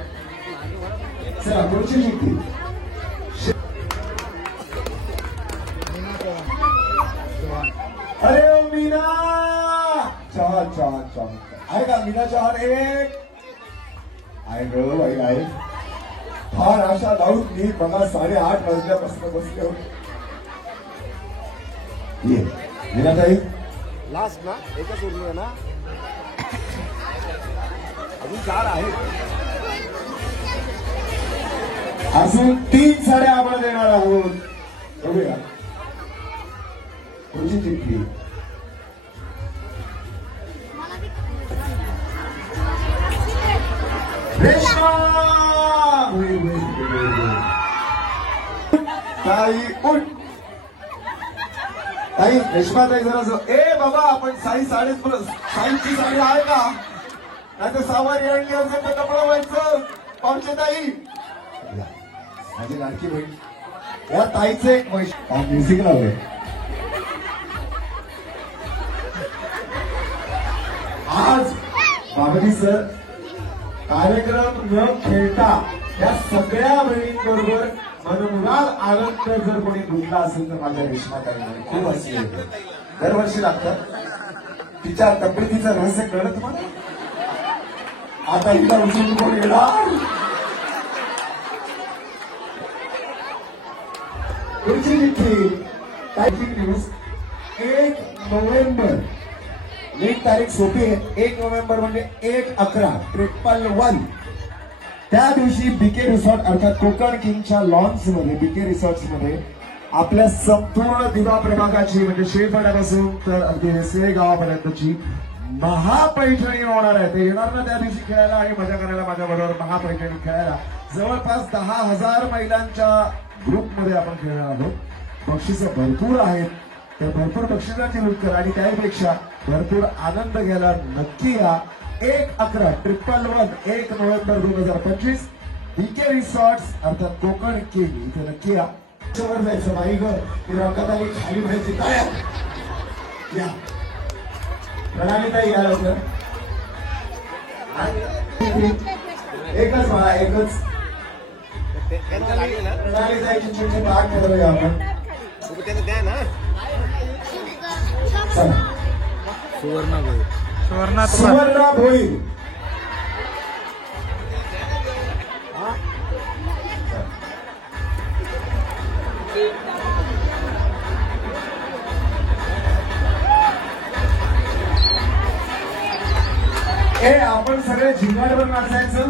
चला पुढची चिठ्ठी. अरे ओ मीना चव्हाण आहे का? मीना चव्हाण एक आहे ग बाई आहे. फार आशा लावून मी बघा 8:30 वाजल्यापासून बसले होते. ये मीनाताई लास्ट ना एकच उरली आहे ना अजून 4 आहेत. अजून 3 साड्या आपण देणार आहोत. बघूया पुढची चिठ्ठी. रेश्मा ताई उठ. ताई रेश्मा ताई जरा ए बाबा आपण साईची साडी आहे का? आता सावारी आणली असेल तर कपडा व्हायचं पाहुणे ताई या, माझी लाडकी बहीण या ताईचं एक म्युझिक लावलंय. आज बाबरी सर कार्यक्रम न खेळता या सगळ्या बहिणींबरोबर मनमुराद आनंद जर कोणी लुटला असेल तर माझ्या रेश्मा ताईमध्ये खूप हसी येते. दरवर्षी लागतात. तिच्या तब्येतीचं रहस्य कळलं तुम्हाला. आता तिला उचलून कोण येणार. पुढची चिठ्ठी टायपिंग न्यूज 1 नोव्हेंबर. एक तारीख सोपी आहे. 1 नोव्हेंबर म्हणजे 1/11 त्या दिवशी बीके रिसॉर्ट अर्थात कोकण किंगच्या लॉन्स मध्ये बीके रिसॉर्ट्स मध्ये आपल्या संपूर्ण दिवा प्रभागाची म्हणजे शेळपाड्यापासून तर अगदी हेसळे गावापर्यंतची महापैठणी होणार आहे. ते येणार ना त्या दिवशी खेळायला आणि मजा करायला माझ्या बरोबर. महापैठणी खेळायला जवळपास 10,000 महिलांच्या ग्रुपमध्ये आपण खेळणार आहोत. बक्षिसं भरपूर आहेत. त्या भरपूर बक्षिसांची लूट करा आणि त्यापेक्षा भरपूर आनंद घ्यायला नक्की या. 1/11 1 नोव्हेंबर 2025 बीके रिसॉर्ट्स अर्थात कोकण किंग इथे नक्की या. वर जायचं बाई ग ती रॉकात आली खाली व्हायची तयार या. प्रणालीताई या लवकर. एकच बाळा एकच. प्रणालीताईची चिठ्ठी पाठ करूया आपण. चला. सुवर्णा भोईर. हे आपण सगळे झिंगाडवर नाचायचं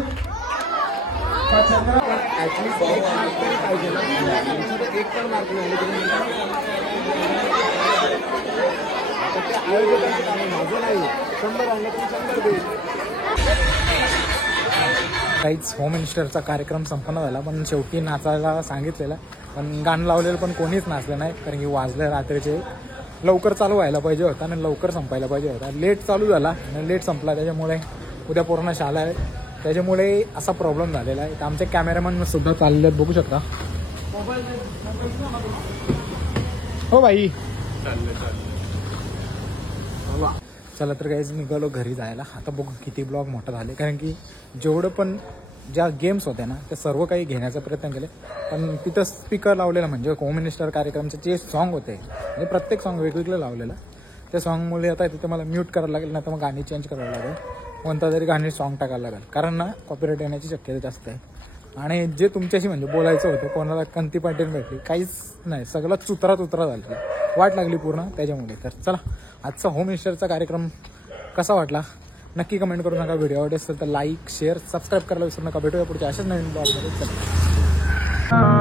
का चंद्रा एक पण मार्क नाही आयोजकांचं काम आहे, माझं नाही. 100 आणलं तरी 100 देईल. काहीच होम मिनिस्टरचा कार्यक्रम संपन्न झाला पण शेवटी नाचायला सांगितलेला पण गाणं लावलेलं पण कोणीच नाचलं नाही कारण की वाजलं रात्रीचे. लवकर चालू व्हायला पाहिजे होता आणि लवकर संपायला पाहिजे होता. लेट चालू झाला आणि लेट संपला. त्याच्यामुळे उद्या पूर्ण शाळा आहे त्याच्यामुळे असा प्रॉब्लेम झालेला आहे. तर आमचे कॅमेरामॅन सुद्धा चालले आहेत बघू शकता. हो बाई चला तर काहीच निघालो घरी जायला. आता बघू किती ब्लॉग मोठा झाले कारण की जेवढं पण ज्या गेम्स होत्या ना त्या सर्व काही घेण्याचा प्रयत्न केले पण तिथं स्पीकर लावलेला म्हणजे होम मिनिस्टर कार्यक्रमचे जे सॉन्ग होते म्हणजे प्रत्येक सॉन्ग वेगवेगळं लावलेलं. त्या सॉन्गमुळे आता तिथे मला म्यूट करायला लागेल नाही तर मग गाणी चेंज करावं लागेल. कोणता तरी गाणी सॉन्ग टाकायला लागेल कारण ना कॉपीराईट येण्याची शक्यता जास्त आहे. आणि जे तुमच्याशी म्हणजे बोलायचं होतं कोणाला कंती पाटील भेटली काहीच नाही. सगळं चुतरा झालेलं. वाट लागली पूर्ण त्याच्यामुळे. तर चला आजचा होम मिनिस्टरचा कार्यक्रम कसा वाटला नक्की कमेंट करू नका. व्हिडिओ आवडत असेल तर लाईक शेअर सबस्क्राईब करायला विसरू नका. भेटूया पुढच्या अशाच नवीन ब्लॉगमध्ये. चला.